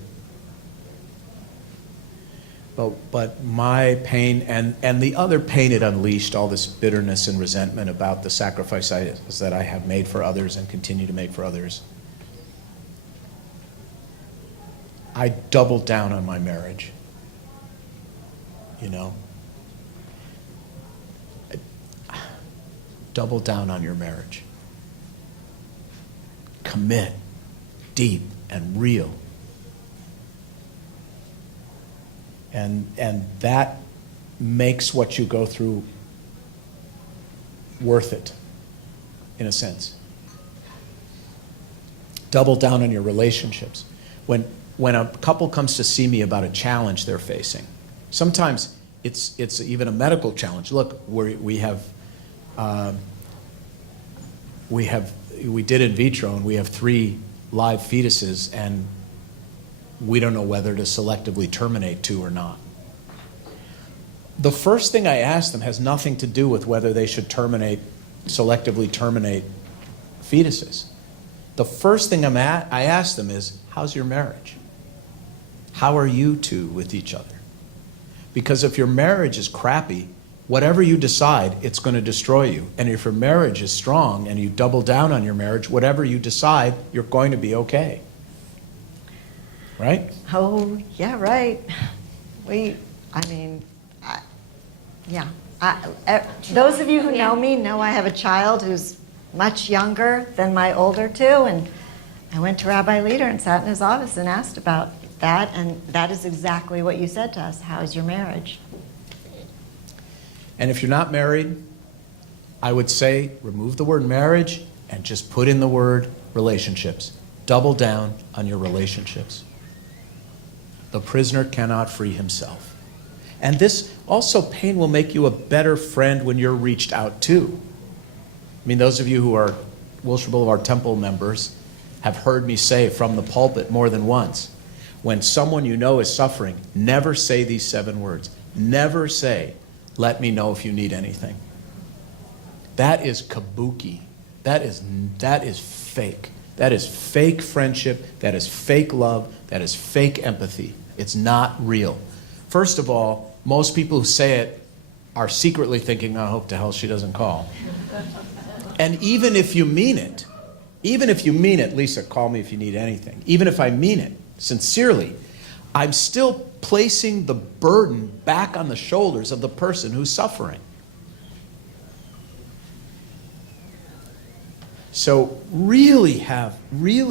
But my pain and the other pain it unleashed, all this bitterness and resentment about the sacrifices that I have made for others and continue to make for others. I doubled down on my marriage. Double down on your marriage. Commit deep and real. And that makes what you go through worth it, in a sense. Double down on your relationships. When a couple comes to see me about a challenge they're facing, sometimes it's even a medical challenge. Look, we did in vitro, and we have 3 live fetuses, and we don't know whether to selectively terminate 2 or not. The first thing I ask them has nothing to do with whether they should selectively terminate fetuses. The first thing I ask them is, how's your marriage? How are you 2 with each other? Because if your marriage is crappy, whatever you decide, it's going to destroy you. And if your marriage is strong and you double down on your marriage, whatever you decide, you're going to be okay. Right? Oh, yeah, right. Those of you who know me know I have a child who's much younger than my older 2, and I went to Rabbi Leader and sat in his office and asked about that, and that is exactly what you said to us. How's your marriage? And if you're not married, I would say remove the word marriage and just put in the word relationships. Double down on your relationships. The prisoner cannot free himself. And this also, pain will make you a better friend when you're reached out to. I mean, those of you who are Wilshire Boulevard Temple members have heard me say from the pulpit more than once, when someone you know is suffering, never say these 7 words. Never say, let me know if you need anything. That is kabuki. That is fake. That is fake friendship. That is fake love. That is fake empathy. It's not real. First of all, most people who say it are secretly thinking, I hope to hell she doesn't call. And even if you mean it, Lisa, call me if you need anything. Even if I mean it sincerely, I'm still placing the burden back on the shoulders of the person who's suffering. So really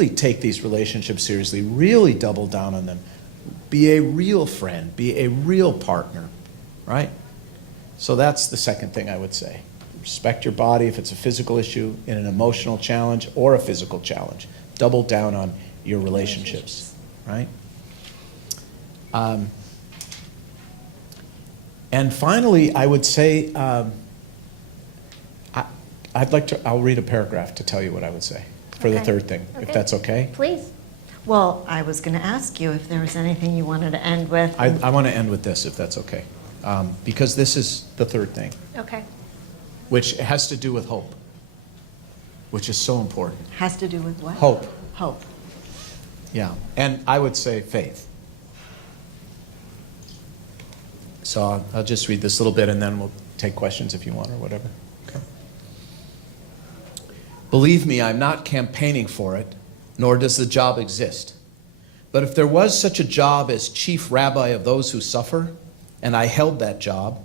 take these relationships seriously, really double down on them. Be a real friend, be a real partner, right? So that's the second thing I would say. Respect your body if it's a physical issue, in an emotional challenge or a physical challenge. Double down on your relationships, right? And finally, I would say, I'll read a paragraph to tell you what I would say for the third thing, if that's okay. Please. Well, I was going to ask you if there was anything you wanted to end with. I want to end with this, if that's okay, because this is the third thing, Okay. which has to do with hope, which is so important. Has to do with what? Hope, Hope. yeah. And I would say faith. So I'll just read this little bit and then we'll take questions if you want or whatever. Okay. Believe me, I'm not campaigning for it, nor does the job exist. But if there was such a job as chief rabbi of those who suffer, and I held that job,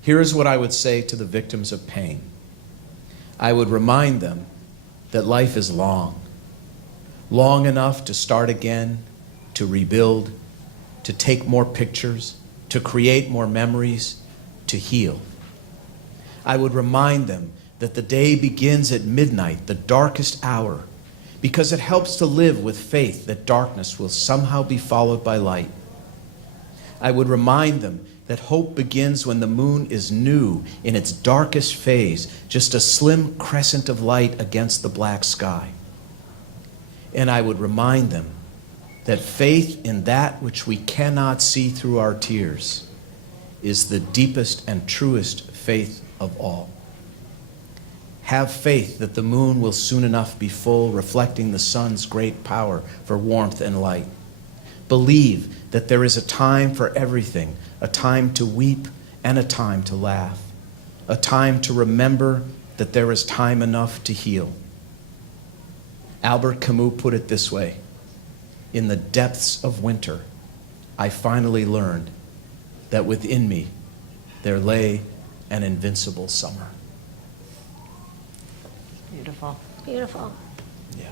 here is what I would say to the victims of pain. I would remind them that life is long, long enough to start again, to rebuild, to take more pictures, to create more memories, to heal. I would remind them that the day begins at midnight, the darkest hour, because it helps to live with faith that darkness will somehow be followed by light. I would remind them that hope begins when the moon is new in its darkest phase, just a slim crescent of light against the black sky. And I would remind them that faith in that which we cannot see through our tears is the deepest and truest faith of all. Have faith that the moon will soon enough be full, reflecting the sun's great power for warmth and light. Believe that there is a time for everything, a time to weep and a time to laugh, a time to remember that there is time enough to heal. Albert Camus put it this way: in the depths of winter, I finally learned that within me there lay an invincible summer. Beautiful. Beautiful. Yeah.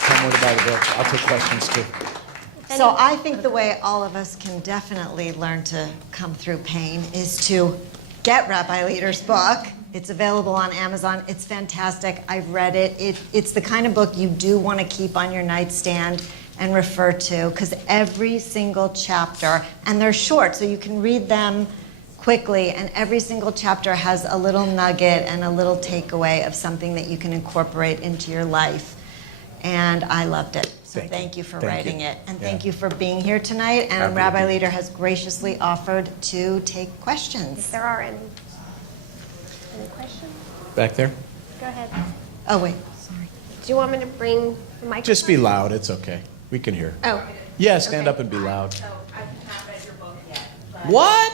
Come more by the book. I'll take questions too. So I think the way all of us can definitely learn to come through pain is to get Rabbi Leader's book. It's available on Amazon. It's fantastic. I've read it. It's the kind of book you do want to keep on your nightstand and refer to, because every single chapter, and they're short, so you can read them quickly, and every single chapter has a little nugget and a little takeaway of something that you can incorporate into your life. And I loved it. So thank you for writing it. And thank you for being here tonight. And Rabbi Leader has graciously offered to take questions. If there are any. Any questions? Back there? Go ahead. Oh, wait. Sorry. Do you want me to bring the microphone? Just be loud. It's okay. We can hear. Oh. Yeah, stand Okay. up and be loud. So I have not read your book yet. But What?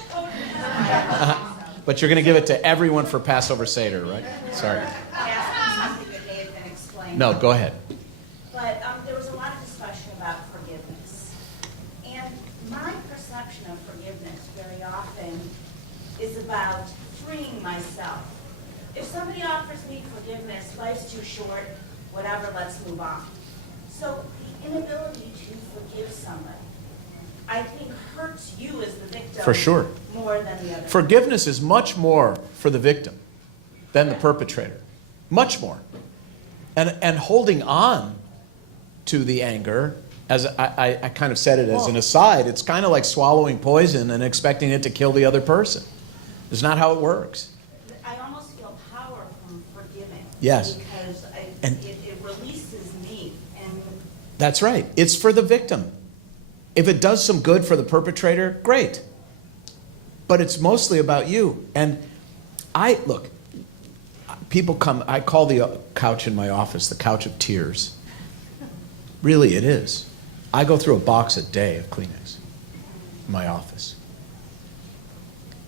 But you're going to give it to everyone for Passover Seder, right? Sorry. I asked something that may have been explained. No, go ahead. But there was a lot of discussion about forgiveness. And my perception of forgiveness very often is about freeing myself. If somebody offers me forgiveness, life's too short, whatever, let's move on. So the inability to forgive somebody I think hurts you as the victim. For sure. More than the other. Forgiveness is much more for the victim than the perpetrator. Much more. And holding on to the anger, as I kind of said it as an aside, it's kind of like swallowing poison and expecting it to kill the other person. It's not how it works. I almost feel power from forgiving. Yes. Because And- it releases me. And That's right. It's for the victim. If it does some good for the perpetrator, great. But it's mostly about you. And look, people come, I call the couch in my office the couch of tears. Really, it is. I go through a box a day of Kleenex in my office.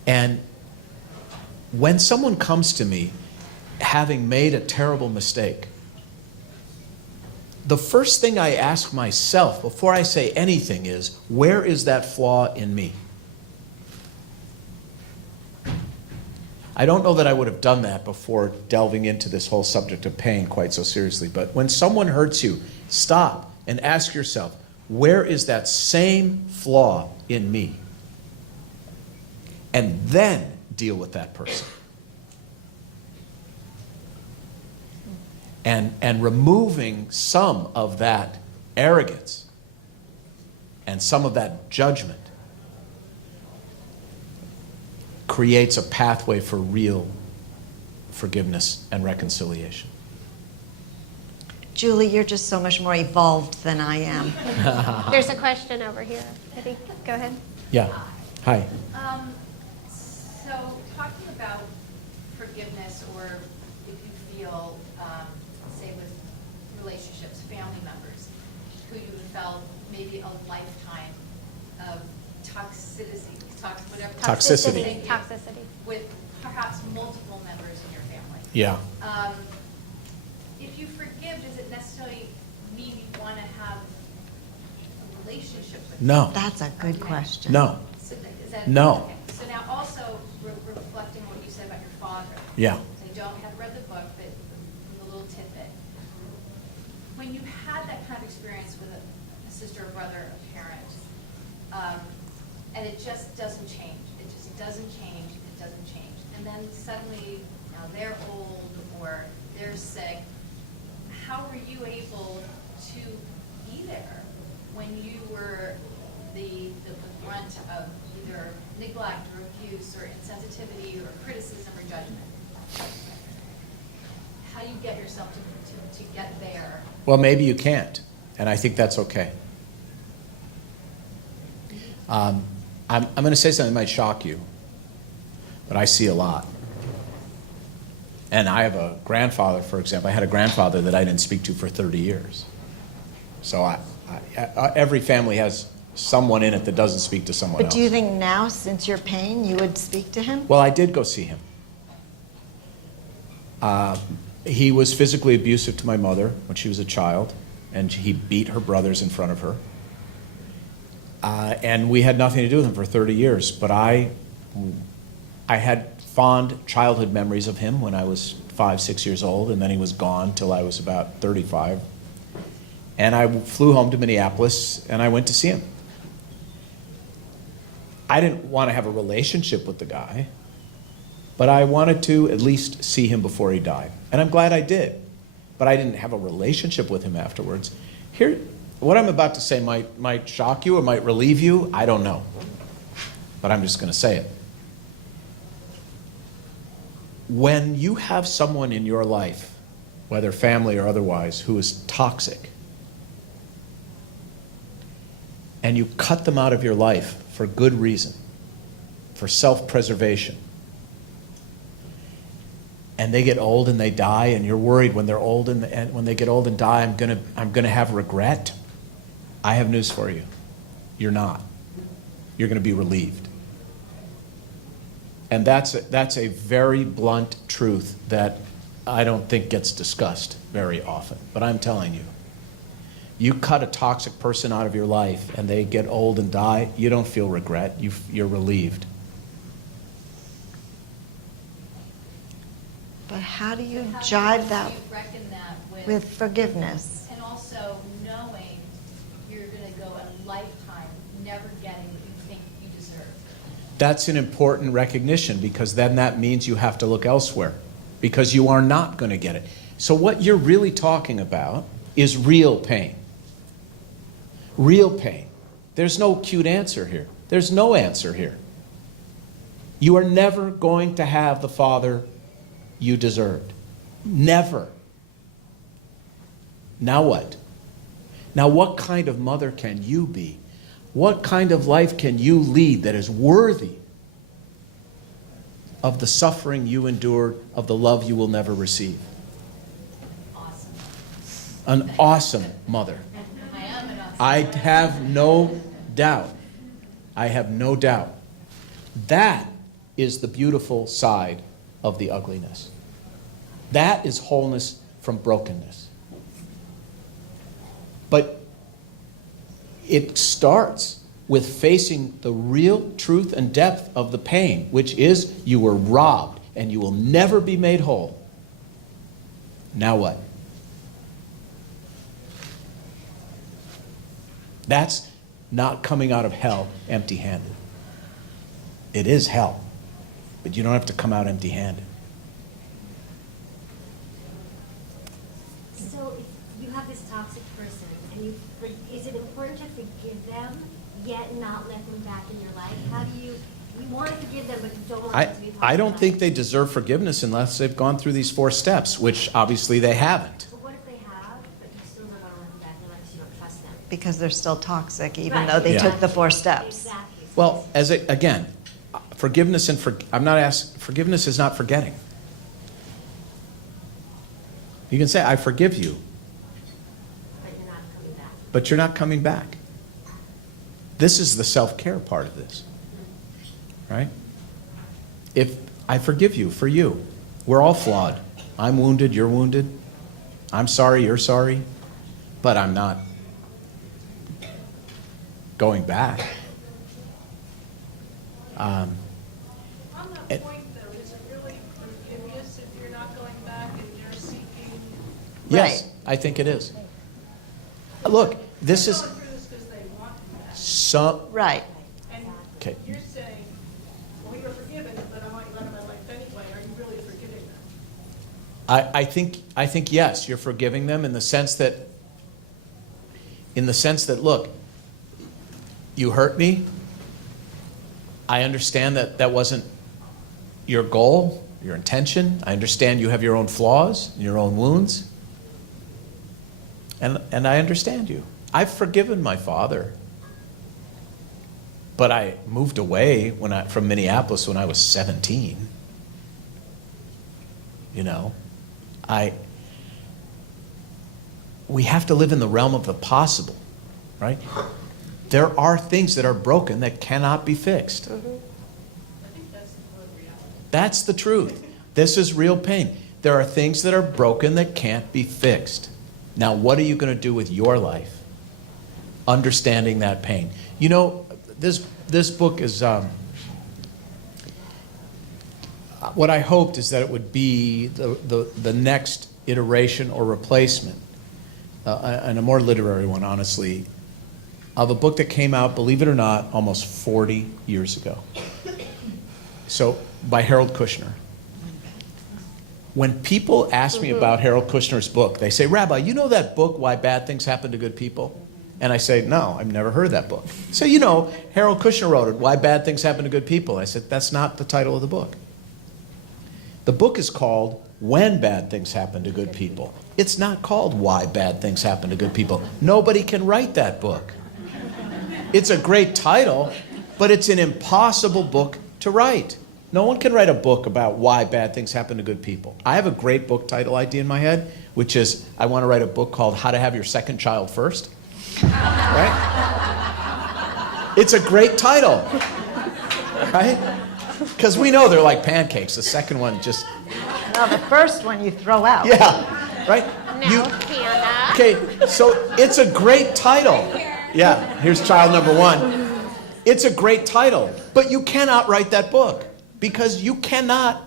And when someone comes to me having made a terrible mistake, the first thing I ask myself before I say anything is, where is that flaw in me? I don't know that I would have done that before delving into this whole subject of pain quite so seriously, but when someone hurts you, stop and ask yourself, where is that same flaw in me? And then deal with that person. And removing some of that arrogance and some of that judgment creates a pathway for real forgiveness and reconciliation. Julie, you're just so much more evolved than I am. There's a question over here. Eddie, go ahead. Yeah. Hi. So talking about forgiveness, or if you feel, say with relationships, family members, who you felt maybe a lifetime of Toxicity. Toxicity. with perhaps multiple members in your family. Yeah. If you forgive, does it necessarily mean you want to have a relationship with them? No. That's a good question. No. So is that, No. okay. So now also reflecting what you said about your father. Yeah. I haven't read the book, but a little tidbit. When you had that kind of experience with a sister, a brother, a parent, and it just doesn't change. It doesn't change. It doesn't change. And then suddenly, now they're old or they're sick. How were you able to be there when you were the brunt of either neglect or abuse or insensitivity or criticism or judgment? How do you get yourself to get there? Well, maybe you can't, and I think that's okay. I'm going to say something that might shock you, but I see a lot. And I have a grandfather, for example. I had a grandfather that I didn't speak to for 30 years. So every family has someone in it that doesn't speak to someone But else. do you think now, since your pain, you would speak to him? Well, I did go see him. He was physically abusive to my mother when she was a child, and he beat her brothers in front of her. And we had nothing to do with him for 30 years. But I had fond childhood memories of him when I was 5, 6 years old, and then he was gone till I was about 35. And I flew home to Minneapolis, and I went to see him. I didn't want to have a relationship with the guy, but I wanted to at least see him before he died. And I'm glad I did. But I didn't have a relationship with him afterwards. Here, what I'm about to say might shock you or might relieve you. I don't know. But I'm just going to say it. When you have someone in your life, whether family or otherwise, who is toxic, and you cut them out of your life for good reason, for self-preservation, and they get old and they die, and you're worried when they're old and when they get old and die, I'm gonna have regret. I have news for you. You're not. You're gonna be relieved. And that's a very blunt truth that I don't think gets discussed very often. But I'm telling you, you cut a toxic person out of your life and they get old and die, you don't feel regret. You're relieved. But how do you How jive that do you reckon that with forgiveness? and also knowing you're going to go a lifetime never getting what you think you deserve. That's an important recognition, because then that means you have to look elsewhere, because you are not going to get it. So what you're really talking about is real pain. Real pain. There's no cute answer here. There's no answer here. You are never going to have the father you deserved. Never. Now what? Now what kind of mother can you be? What kind of life can you lead that is worthy of the suffering you endured, of the love you will never receive? Awesome. An awesome mother. I am an awesome. I have no doubt. I have no doubt. That is the beautiful side of the ugliness. That is wholeness from brokenness. But it starts with facing the real truth and depth of the pain, which is you were robbed and you will never be made whole. Now what? That's not coming out of hell empty-handed. It is hell, but you don't have to come out empty-handed. So if you have this toxic person, and is it important to forgive them, yet not let them back in your life? How do you want to forgive them, but you don't want them to be part I of don't your think life? they deserve forgiveness unless they've gone through these 4 steps, which obviously they haven't. But what if they have, but you still don't want to let them back in your life because you don't trust them? Because they're still toxic, even Right. though they Yeah. took the 4 steps. Exactly. Well, again, forgiveness forgiveness is not forgetting. You can say, I forgive you, But you're not coming back. but you're not coming back. This is the self-care part of this, right? If I forgive you for you, we're all flawed. I'm wounded, you're wounded. I'm sorry, you're sorry, but I'm not going back. On It- that point, though, is it really forgiveness if you're not going back and you're seeking? Yes, Right. I think it is. Look, this is They're going through this because they want you back. some. Right. And Okay. you're saying, well, you're forgiven, but I want you out of my life anyway. Are you really forgiving them? I think yes, you're forgiving them in the sense that look, you hurt me. I understand that that wasn't your goal, your intention. I understand you have your own flaws, your own wounds. And I understand you. I've forgiven my father. But I moved away from Minneapolis when I was 17. You know, we have to live in the realm of the possible, right? There are things that are broken that cannot be fixed. I think that's the word reality. That's the truth. This is real pain. There are things that are broken that can't be fixed. Now, what are you going to do with your life? Understanding that pain. You know, this book is, what I hoped is that it would be the next iteration or replacement, and a more literary one, honestly, of a book that came out, believe it or not, almost 40 years ago. So, by Harold Kushner. When people ask me about Harold Kushner's book, they say, Rabbi, you know that book, Why Bad Things Happen to Good People? And I say, no, I've never heard that book. So, you know, Harold Kushner wrote it, Why Bad Things Happen to Good People. I said, that's not the title of the book. The book is called When Bad Things Happen to Good People. It's not called Why Bad Things Happen to Good People. Nobody can write that book. It's a great title, but it's an impossible book to write. No one can write a book about why bad things happen to good people. I have a great book title idea in my head, which is I want to write a book called How to Have Your Second Child First. Right? It's a great title. Right? Because we know they're like pancakes. The second one just, Well, the first one you throw out. yeah, right? No, Hannah. Okay, so it's a great title. Yeah, here's child number 1. It's a great title, but you cannot write that book because you cannot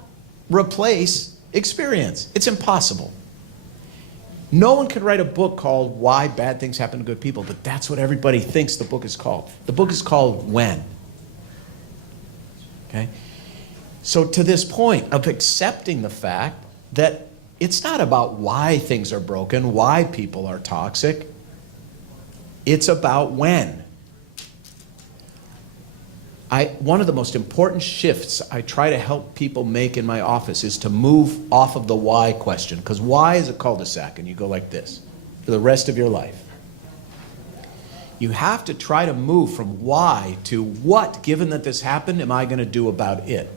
replace experience. It's impossible. No one could write a book called Why Bad Things Happen to Good People, but that's what everybody thinks the book is called. The book is called When. Okay? So to this point of accepting the fact that it's not about why things are broken, why people are toxic. It's about when. One of the most important shifts I try to help people make in my office is to move off of the why question, because why is a cul-de-sac, and you go like this for the rest of your life. You have to try to move from why to what, given that this happened, am I going to do about it?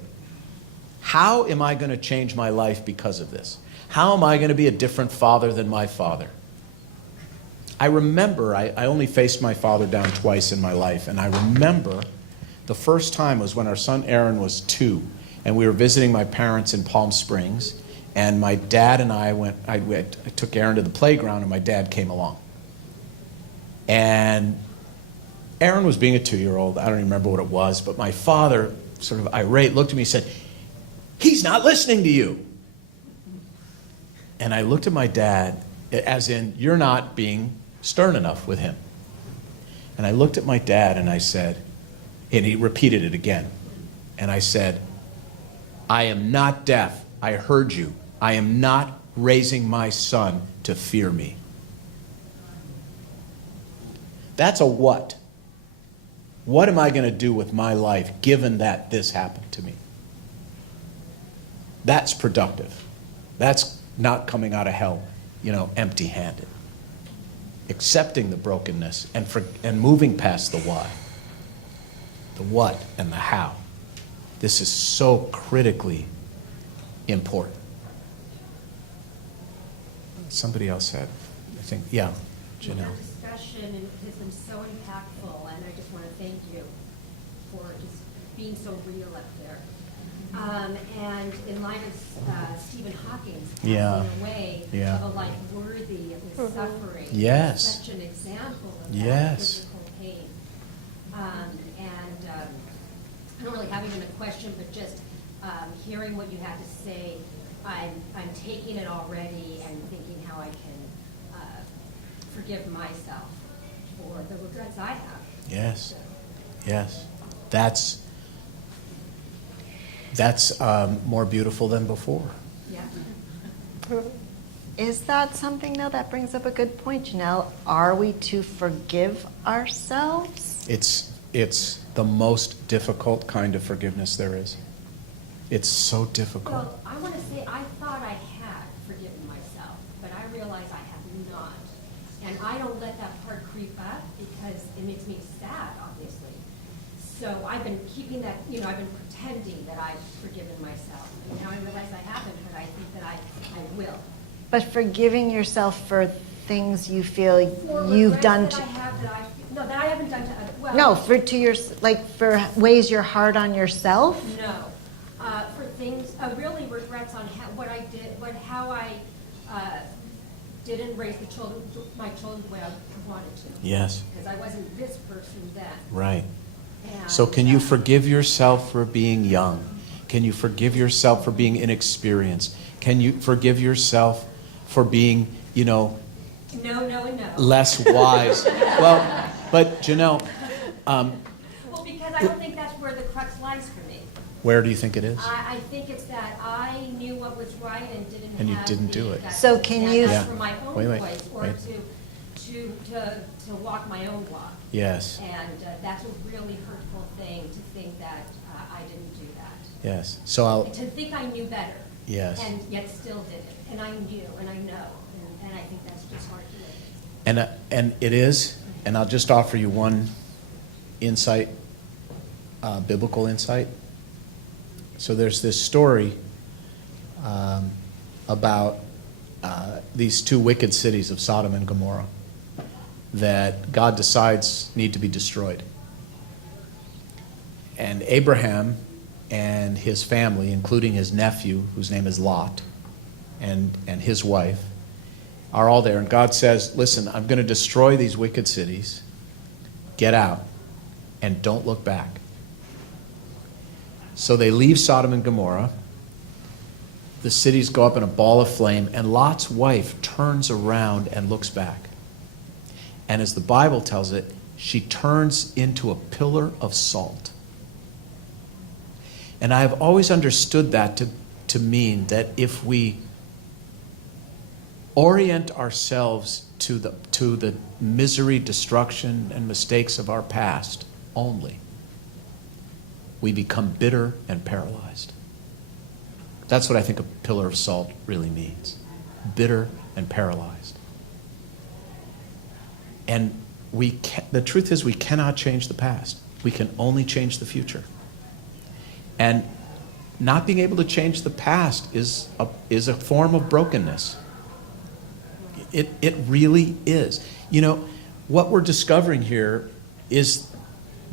How am I going to change my life because of this? How am I going to be a different father than my father? I remember, I only faced my father down twice in my life, and I remember the first time was when our son Aaron was 2, and we were visiting my parents in Palm Springs, and my dad and I took Aaron to the playground, and my dad came along. And Aaron was being a 2-year-old, I don't even remember what it was, but my father, sort of irate, looked at me and said, "He's not listening to you." And I looked at my dad, as in, you're not being stern enough with him. And I looked at my dad and I said, and he repeated it again. And I said, "I am not deaf. I heard you. I am not raising my son to fear me." That's a what. What am I going to do with my life given that this happened to me? That's productive. That's not coming out of hell, empty-handed. Accepting the brokenness and moving past the why. The what and the how. This is so critically important. Somebody else said, I think, yeah, Janelle. Your discussion has been so impactful, and I just want to thank you for just being so real up there. And in light of Stephen Hawking's passing away of a life worthy of his suffering, Yes. such an example of Yes. that physical pain. I don't really have even a question, but just hearing what you had to say, I'm taking it already and thinking how I can forgive myself for the regrets I have. Yes. So, Yes. That's more beautiful than before. yeah. Is that something, though, that brings up a good point, Janelle? Are we to forgive ourselves? It's the most difficult kind of forgiveness there is. It's so difficult. Well, I want to say I thought I had forgiven myself, but I realize I have not. And I don't let that part creep up because it makes me sad, obviously. So I've been keeping that, I've been pretending that I've forgiven myself. And now I realize I haven't, but I think that I will. But forgiving yourself for things you feel For you've regrets done that I have that I haven't done to other. Well, no, for ways you're hard on yourself? No, for things, really regrets on what I did, how I didn't raise my children the way I wanted to. Yes. Because I wasn't this person then. Right. And, So can you forgive yourself for being young? Can you forgive yourself for being inexperienced? Can you forgive yourself for being, No. less wise? Well, but Janelle, Well, because I don't think that's where the crux lies for me. where do you think it is? I think it's that I knew what was right and didn't And you have didn't do the it. guts So to can stand you- up Yeah. for my own Wait, voice or wait. to walk my own walk. Yes. And that's a really hurtful thing to think that I didn't do that. Yes. So To think I knew better. Yes. And yet still didn't. And I knew and I know. And I think that's just hard to live. And it is, and I'll just offer you one insight, biblical insight. So there's this story about these 2 wicked cities of Sodom and Gomorrah that God decides need to be destroyed. And Abraham and his family, including his nephew, whose name is Lot, and his wife, are all there. And God says, listen, I'm going to destroy these wicked cities. Get out and don't look back. So they leave Sodom and Gomorrah, the cities go up in a ball of flame, and Lot's wife turns around and looks back. And as the Bible tells it, she turns into a pillar of salt. And I have always understood that to mean that if we orient ourselves to the misery, destruction, and mistakes of our past only, we become bitter and paralyzed. That's what I think a pillar of salt really means. Bitter and paralyzed. And the truth is we cannot change the past. We can only change the future. And not being able to change the past is a form of brokenness. It really is. You know, what we're discovering here is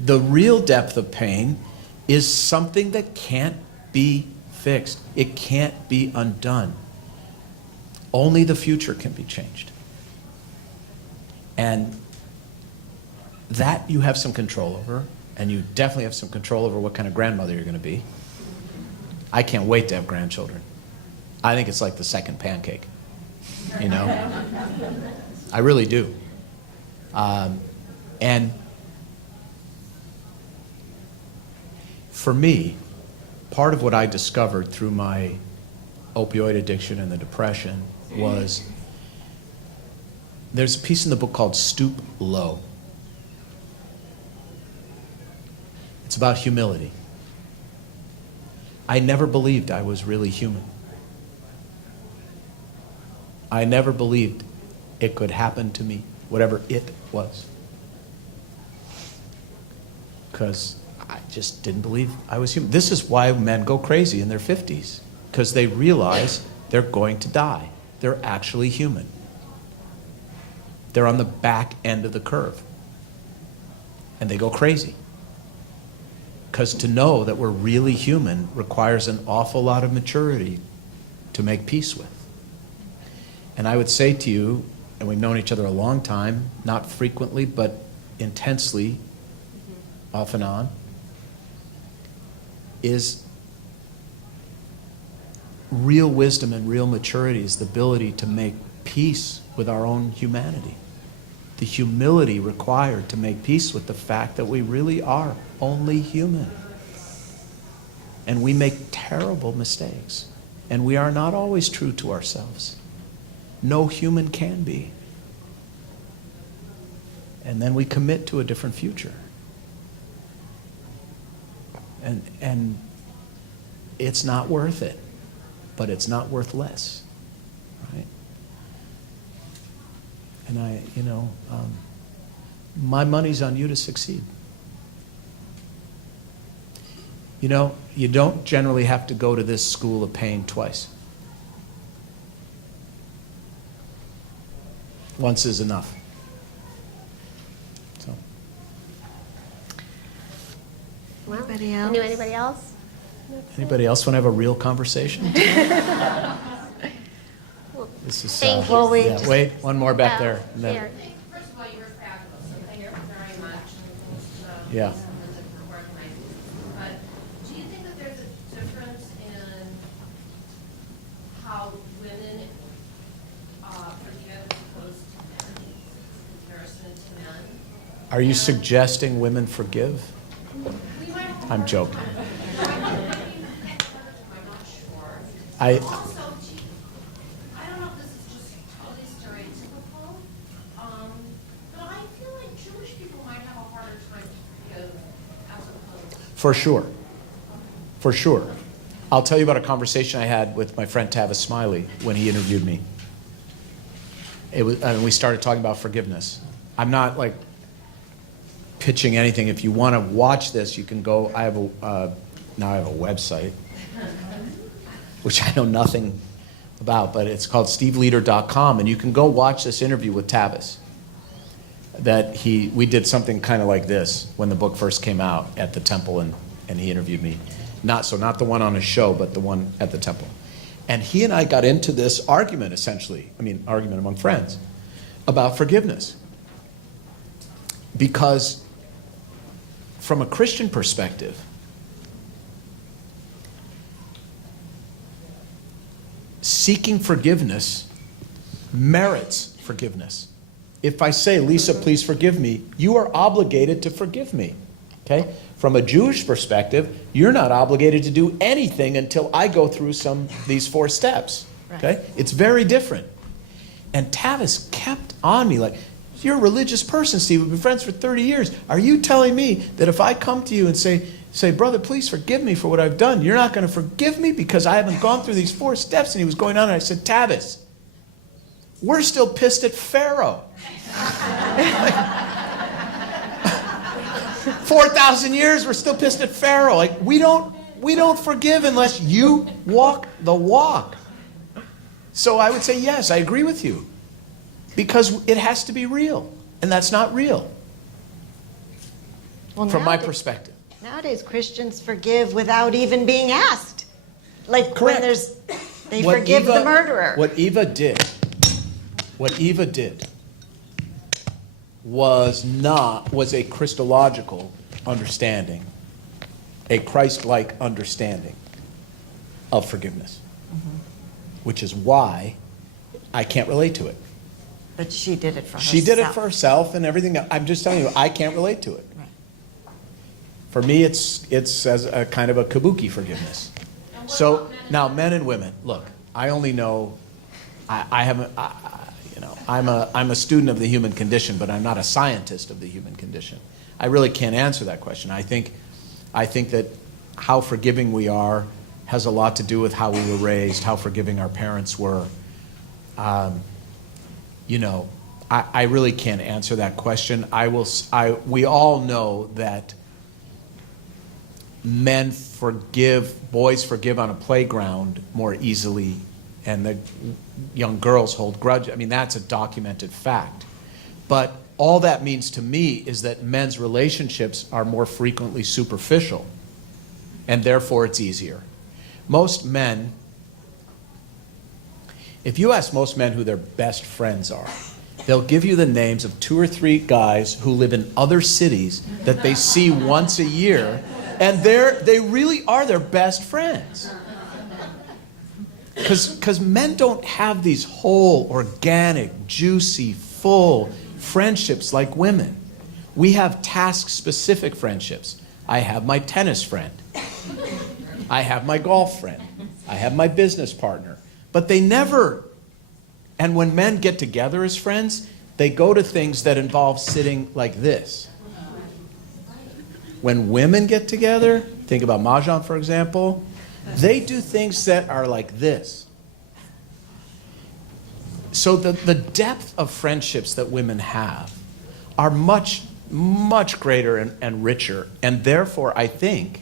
the real depth of pain is something that can't be fixed. It can't be undone. Only the future can be changed. And that you have some control over, and you definitely have some control over what kind of grandmother you're going to be. I can't wait to have grandchildren. I think it's like the second pancake, you know? I really do. And for me, part of what I discovered through my opioid addiction and the depression was there's a piece in the book called Stoop Low. It's about humility. I never believed I was really human. I never believed it could happen to me, whatever it was. Because I just didn't believe I was human. This is why men go crazy in their 50s, because they realize they're going to die. They're actually human. They're on the back end of the curve. And they go crazy. Because to know that we're really human requires an awful lot of maturity to make peace with. And I would say to you, and we've known each other a long time, not frequently, but intensely, off and on, is real wisdom and real maturity is the ability to make peace with our own humanity. The humility required to make peace with the fact that we really are only human. And we make terrible mistakes. And we are not always true to ourselves. No human can be. And then we commit to a different future. And it's not worth it, but it's not worth less, right? And my money's on you to succeed. You know, you don't generally have to go to this school of pain twice. Once is enough. So. Well, Anybody else? Anybody else? Anybody else want to have a real conversation? This is. Thank you. Well, we yeah, wait, one more back there. And then- Here. First of all, you were fabulous, so thank you very much. Yeah. But do you think that there's a difference in how women forgive as opposed to men, in comparison to men? Are you suggesting women forgive? We might have I'm joking. I'm not sure. I. Also, I don't know if this is just totally stereotypical, but I feel like Jewish people might have a harder time to forgive as opposed. For sure. For sure. I'll tell you about a conversation I had with my friend Tavis Smiley when he interviewed me. We started talking about forgiveness. I'm not like pitching anything. If you want to watch this, you can go. Now I have a website, which I know nothing about, but it's called steveleader.com, and you can go watch this interview with Tavis. We did something kind of like this when the book first came out at the temple, and he interviewed me. Not the one on his show, but the one at the temple. And he and I got into this argument, essentially, argument among friends, about forgiveness. Because from a Christian perspective, seeking forgiveness merits forgiveness. If I say, Lisa, please forgive me, you are obligated to forgive me. Okay? From a Jewish perspective, you're not obligated to do anything until I go through these 4 steps. Okay? It's very different. And Tavis kept on me like, you're a religious person, Steve. We've been friends for 30 years. Are you telling me that if I come to you and say, brother, please forgive me for what I've done, you're not going to forgive me because I haven't gone through these 4 steps? And he was going on, and I said, Tavis, we're still pissed at Pharaoh. 4,000 years, we're still pissed at Pharaoh. Like, we don't forgive unless you walk the walk. So I would say, yes, I agree with you. Because it has to be real. And that's not real. Well, from my perspective. Nowadays, Christians forgive without even being asked. Like Correct. when they forgive the murderer. What Eva did was a Christological understanding, a Christ-like understanding of forgiveness, which is why I can't relate to it. But she did it for herself. She did it for herself and everything. I'm just telling you, I can't relate to it. Right. For me, it's as a kind of a kabuki forgiveness. So now, men and women, look, I only know, I'm a student of the human condition, but I'm not a scientist of the human condition. I really can't answer that question. I think that how forgiving we are has a lot to do with how we were raised, how forgiving our parents were. I really can't answer that question. We all know that boys forgive on a playground more easily, and the young girls hold grudges. I mean, that's a documented fact. But all that means to me is that men's relationships are more frequently superficial, and therefore it's easier. Most men, if you ask most men who their best friends are, they'll give you the names of 2 or 3 guys who live in other cities that they see once a year, and they really are their best friends. Because men don't have these whole, organic, juicy, full friendships like women. We have task-specific friendships. I have my tennis friend. I have my golf friend. I have my business partner. But they never, and when men get together as friends, they go to things that involve sitting like this. When women get together, think about Mahjong, for example, they do things that are like this. So the depth of friendships that women have are much, much greater and richer. And therefore, I think,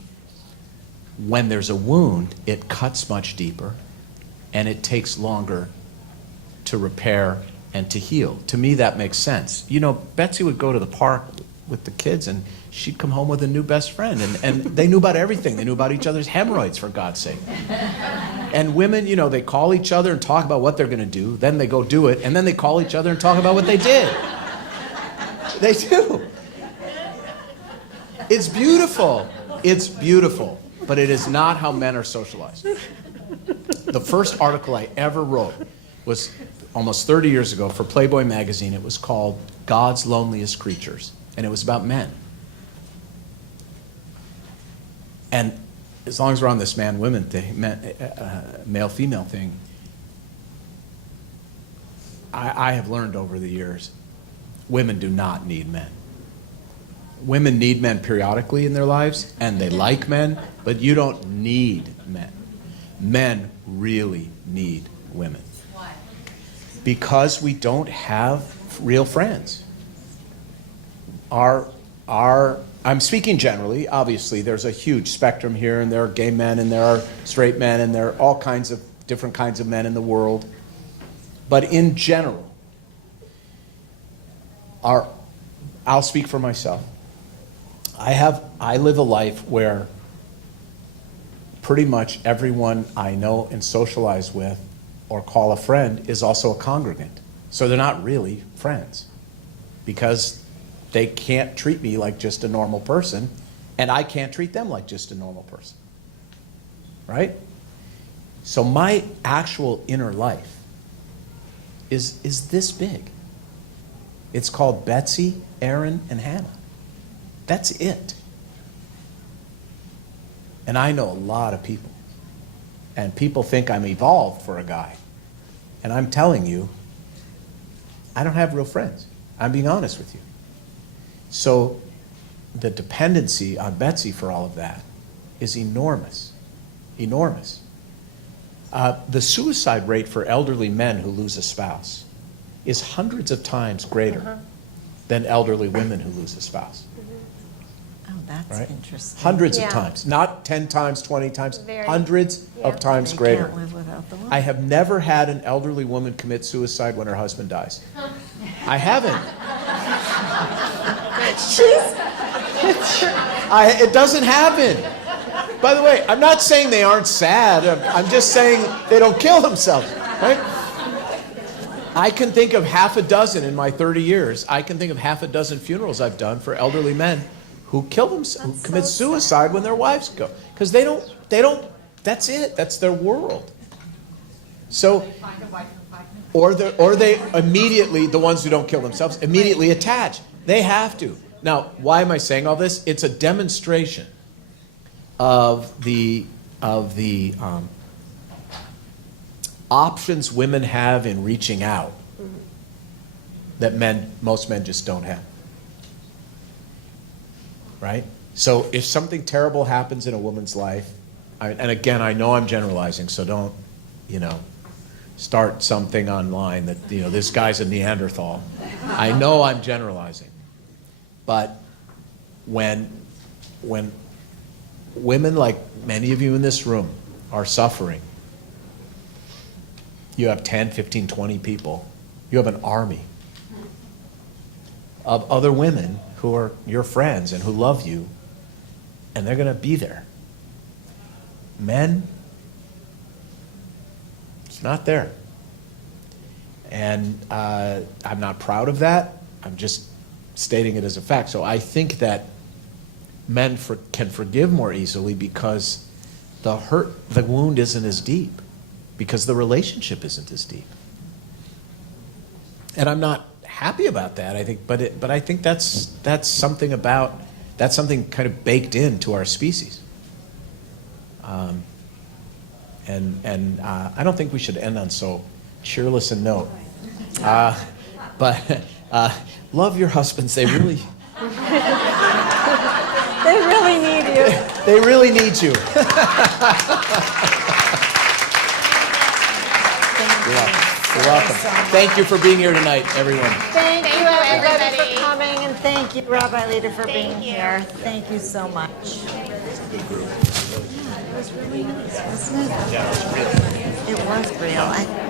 when there's a wound, it cuts much deeper, and it takes longer to repair and to heal. To me, that makes sense. You know, Betsy would go to the park with the kids, and she'd come home with a new best friend, and they knew about everything. They knew about each other's hemorrhoids, for God's sake. And women, they call each other and talk about what they're going to do, then they go do it, and then they call each other and talk about what they did. They do. It's beautiful. It's beautiful. But it is not how men are socialized. The first article I ever wrote was almost 30 years ago for Playboy magazine. It was called God's Loneliest Creatures, and it was about men. And as long as we're on this man-women thing, male-female thing, I have learned over the years, women do not need men. Women need men periodically in their lives, and they like men, but you don't need men. Men really need women. Why? Because we don't have real friends. I'm speaking generally. Obviously, there's a huge spectrum here, and there are gay men, and there are straight men, and there are all kinds of different kinds of men in the world. But in general, I'll speak for myself. I live a life where pretty much everyone I know and socialize with or call a friend is also a congregant. So they're not really friends because they can't treat me like just a normal person, and I can't treat them like just a normal person. Right? So my actual inner life is this big. It's called Betsy, Aaron, and Hannah. That's it. And I know a lot of people. And people think I'm evolved for a guy. And I'm telling you, I don't have real friends. I'm being honest with you. So the dependency on Betsy for all of that is enormous. Enormous. The suicide rate for elderly men who lose a spouse is hundreds of times greater than elderly women who lose a spouse. Oh, that's Right? interesting. Hundreds Yeah. of times. Not 10 times, 20 times, Very. hundreds of times They greater. can't live without the woman. I have never had an elderly woman commit suicide when her husband dies. I haven't. It doesn't happen. By the way, I'm not saying they aren't sad. I'm just saying they don't kill themselves, right? I can think of half a dozen in my 30 years. I can think of half a dozen funerals I've done for elderly men who kill themselves, who commit suicide when their wives go, because they don't. That's it. That's their world. So, or they immediately, the ones who don't kill themselves, immediately attach. They have to. Now, why am I saying all this? It's a demonstration of the options women have in reaching out that most men just don't have. Right? So if something terrible happens in a woman's life, and again, I know I'm generalizing, so don't, start something online that, this guy's a Neanderthal. I know I'm generalizing. But when women like many of you in this room are suffering, you have 10, 15, 20 people. You have an army of other women who are your friends and who love you, and they're going to be there. Men, it's not there. And I'm not proud of that. I'm just stating it as a fact. So I think that men can forgive more easily because the wound isn't as deep, because the relationship isn't as deep. And I'm not happy about that. I think, but I think that's something kind of baked into our species. And I don't think we should end on so cheerless a note. But love your husbands. They really need you. They really need you. You're welcome. Thank you for being here tonight, everyone. Thank you, everybody, everybody. for coming, and thank you, Rabbi Leader, for being here. Thank you so much. Yeah, it was really nice, wasn't it? Yeah, it was real. It was real.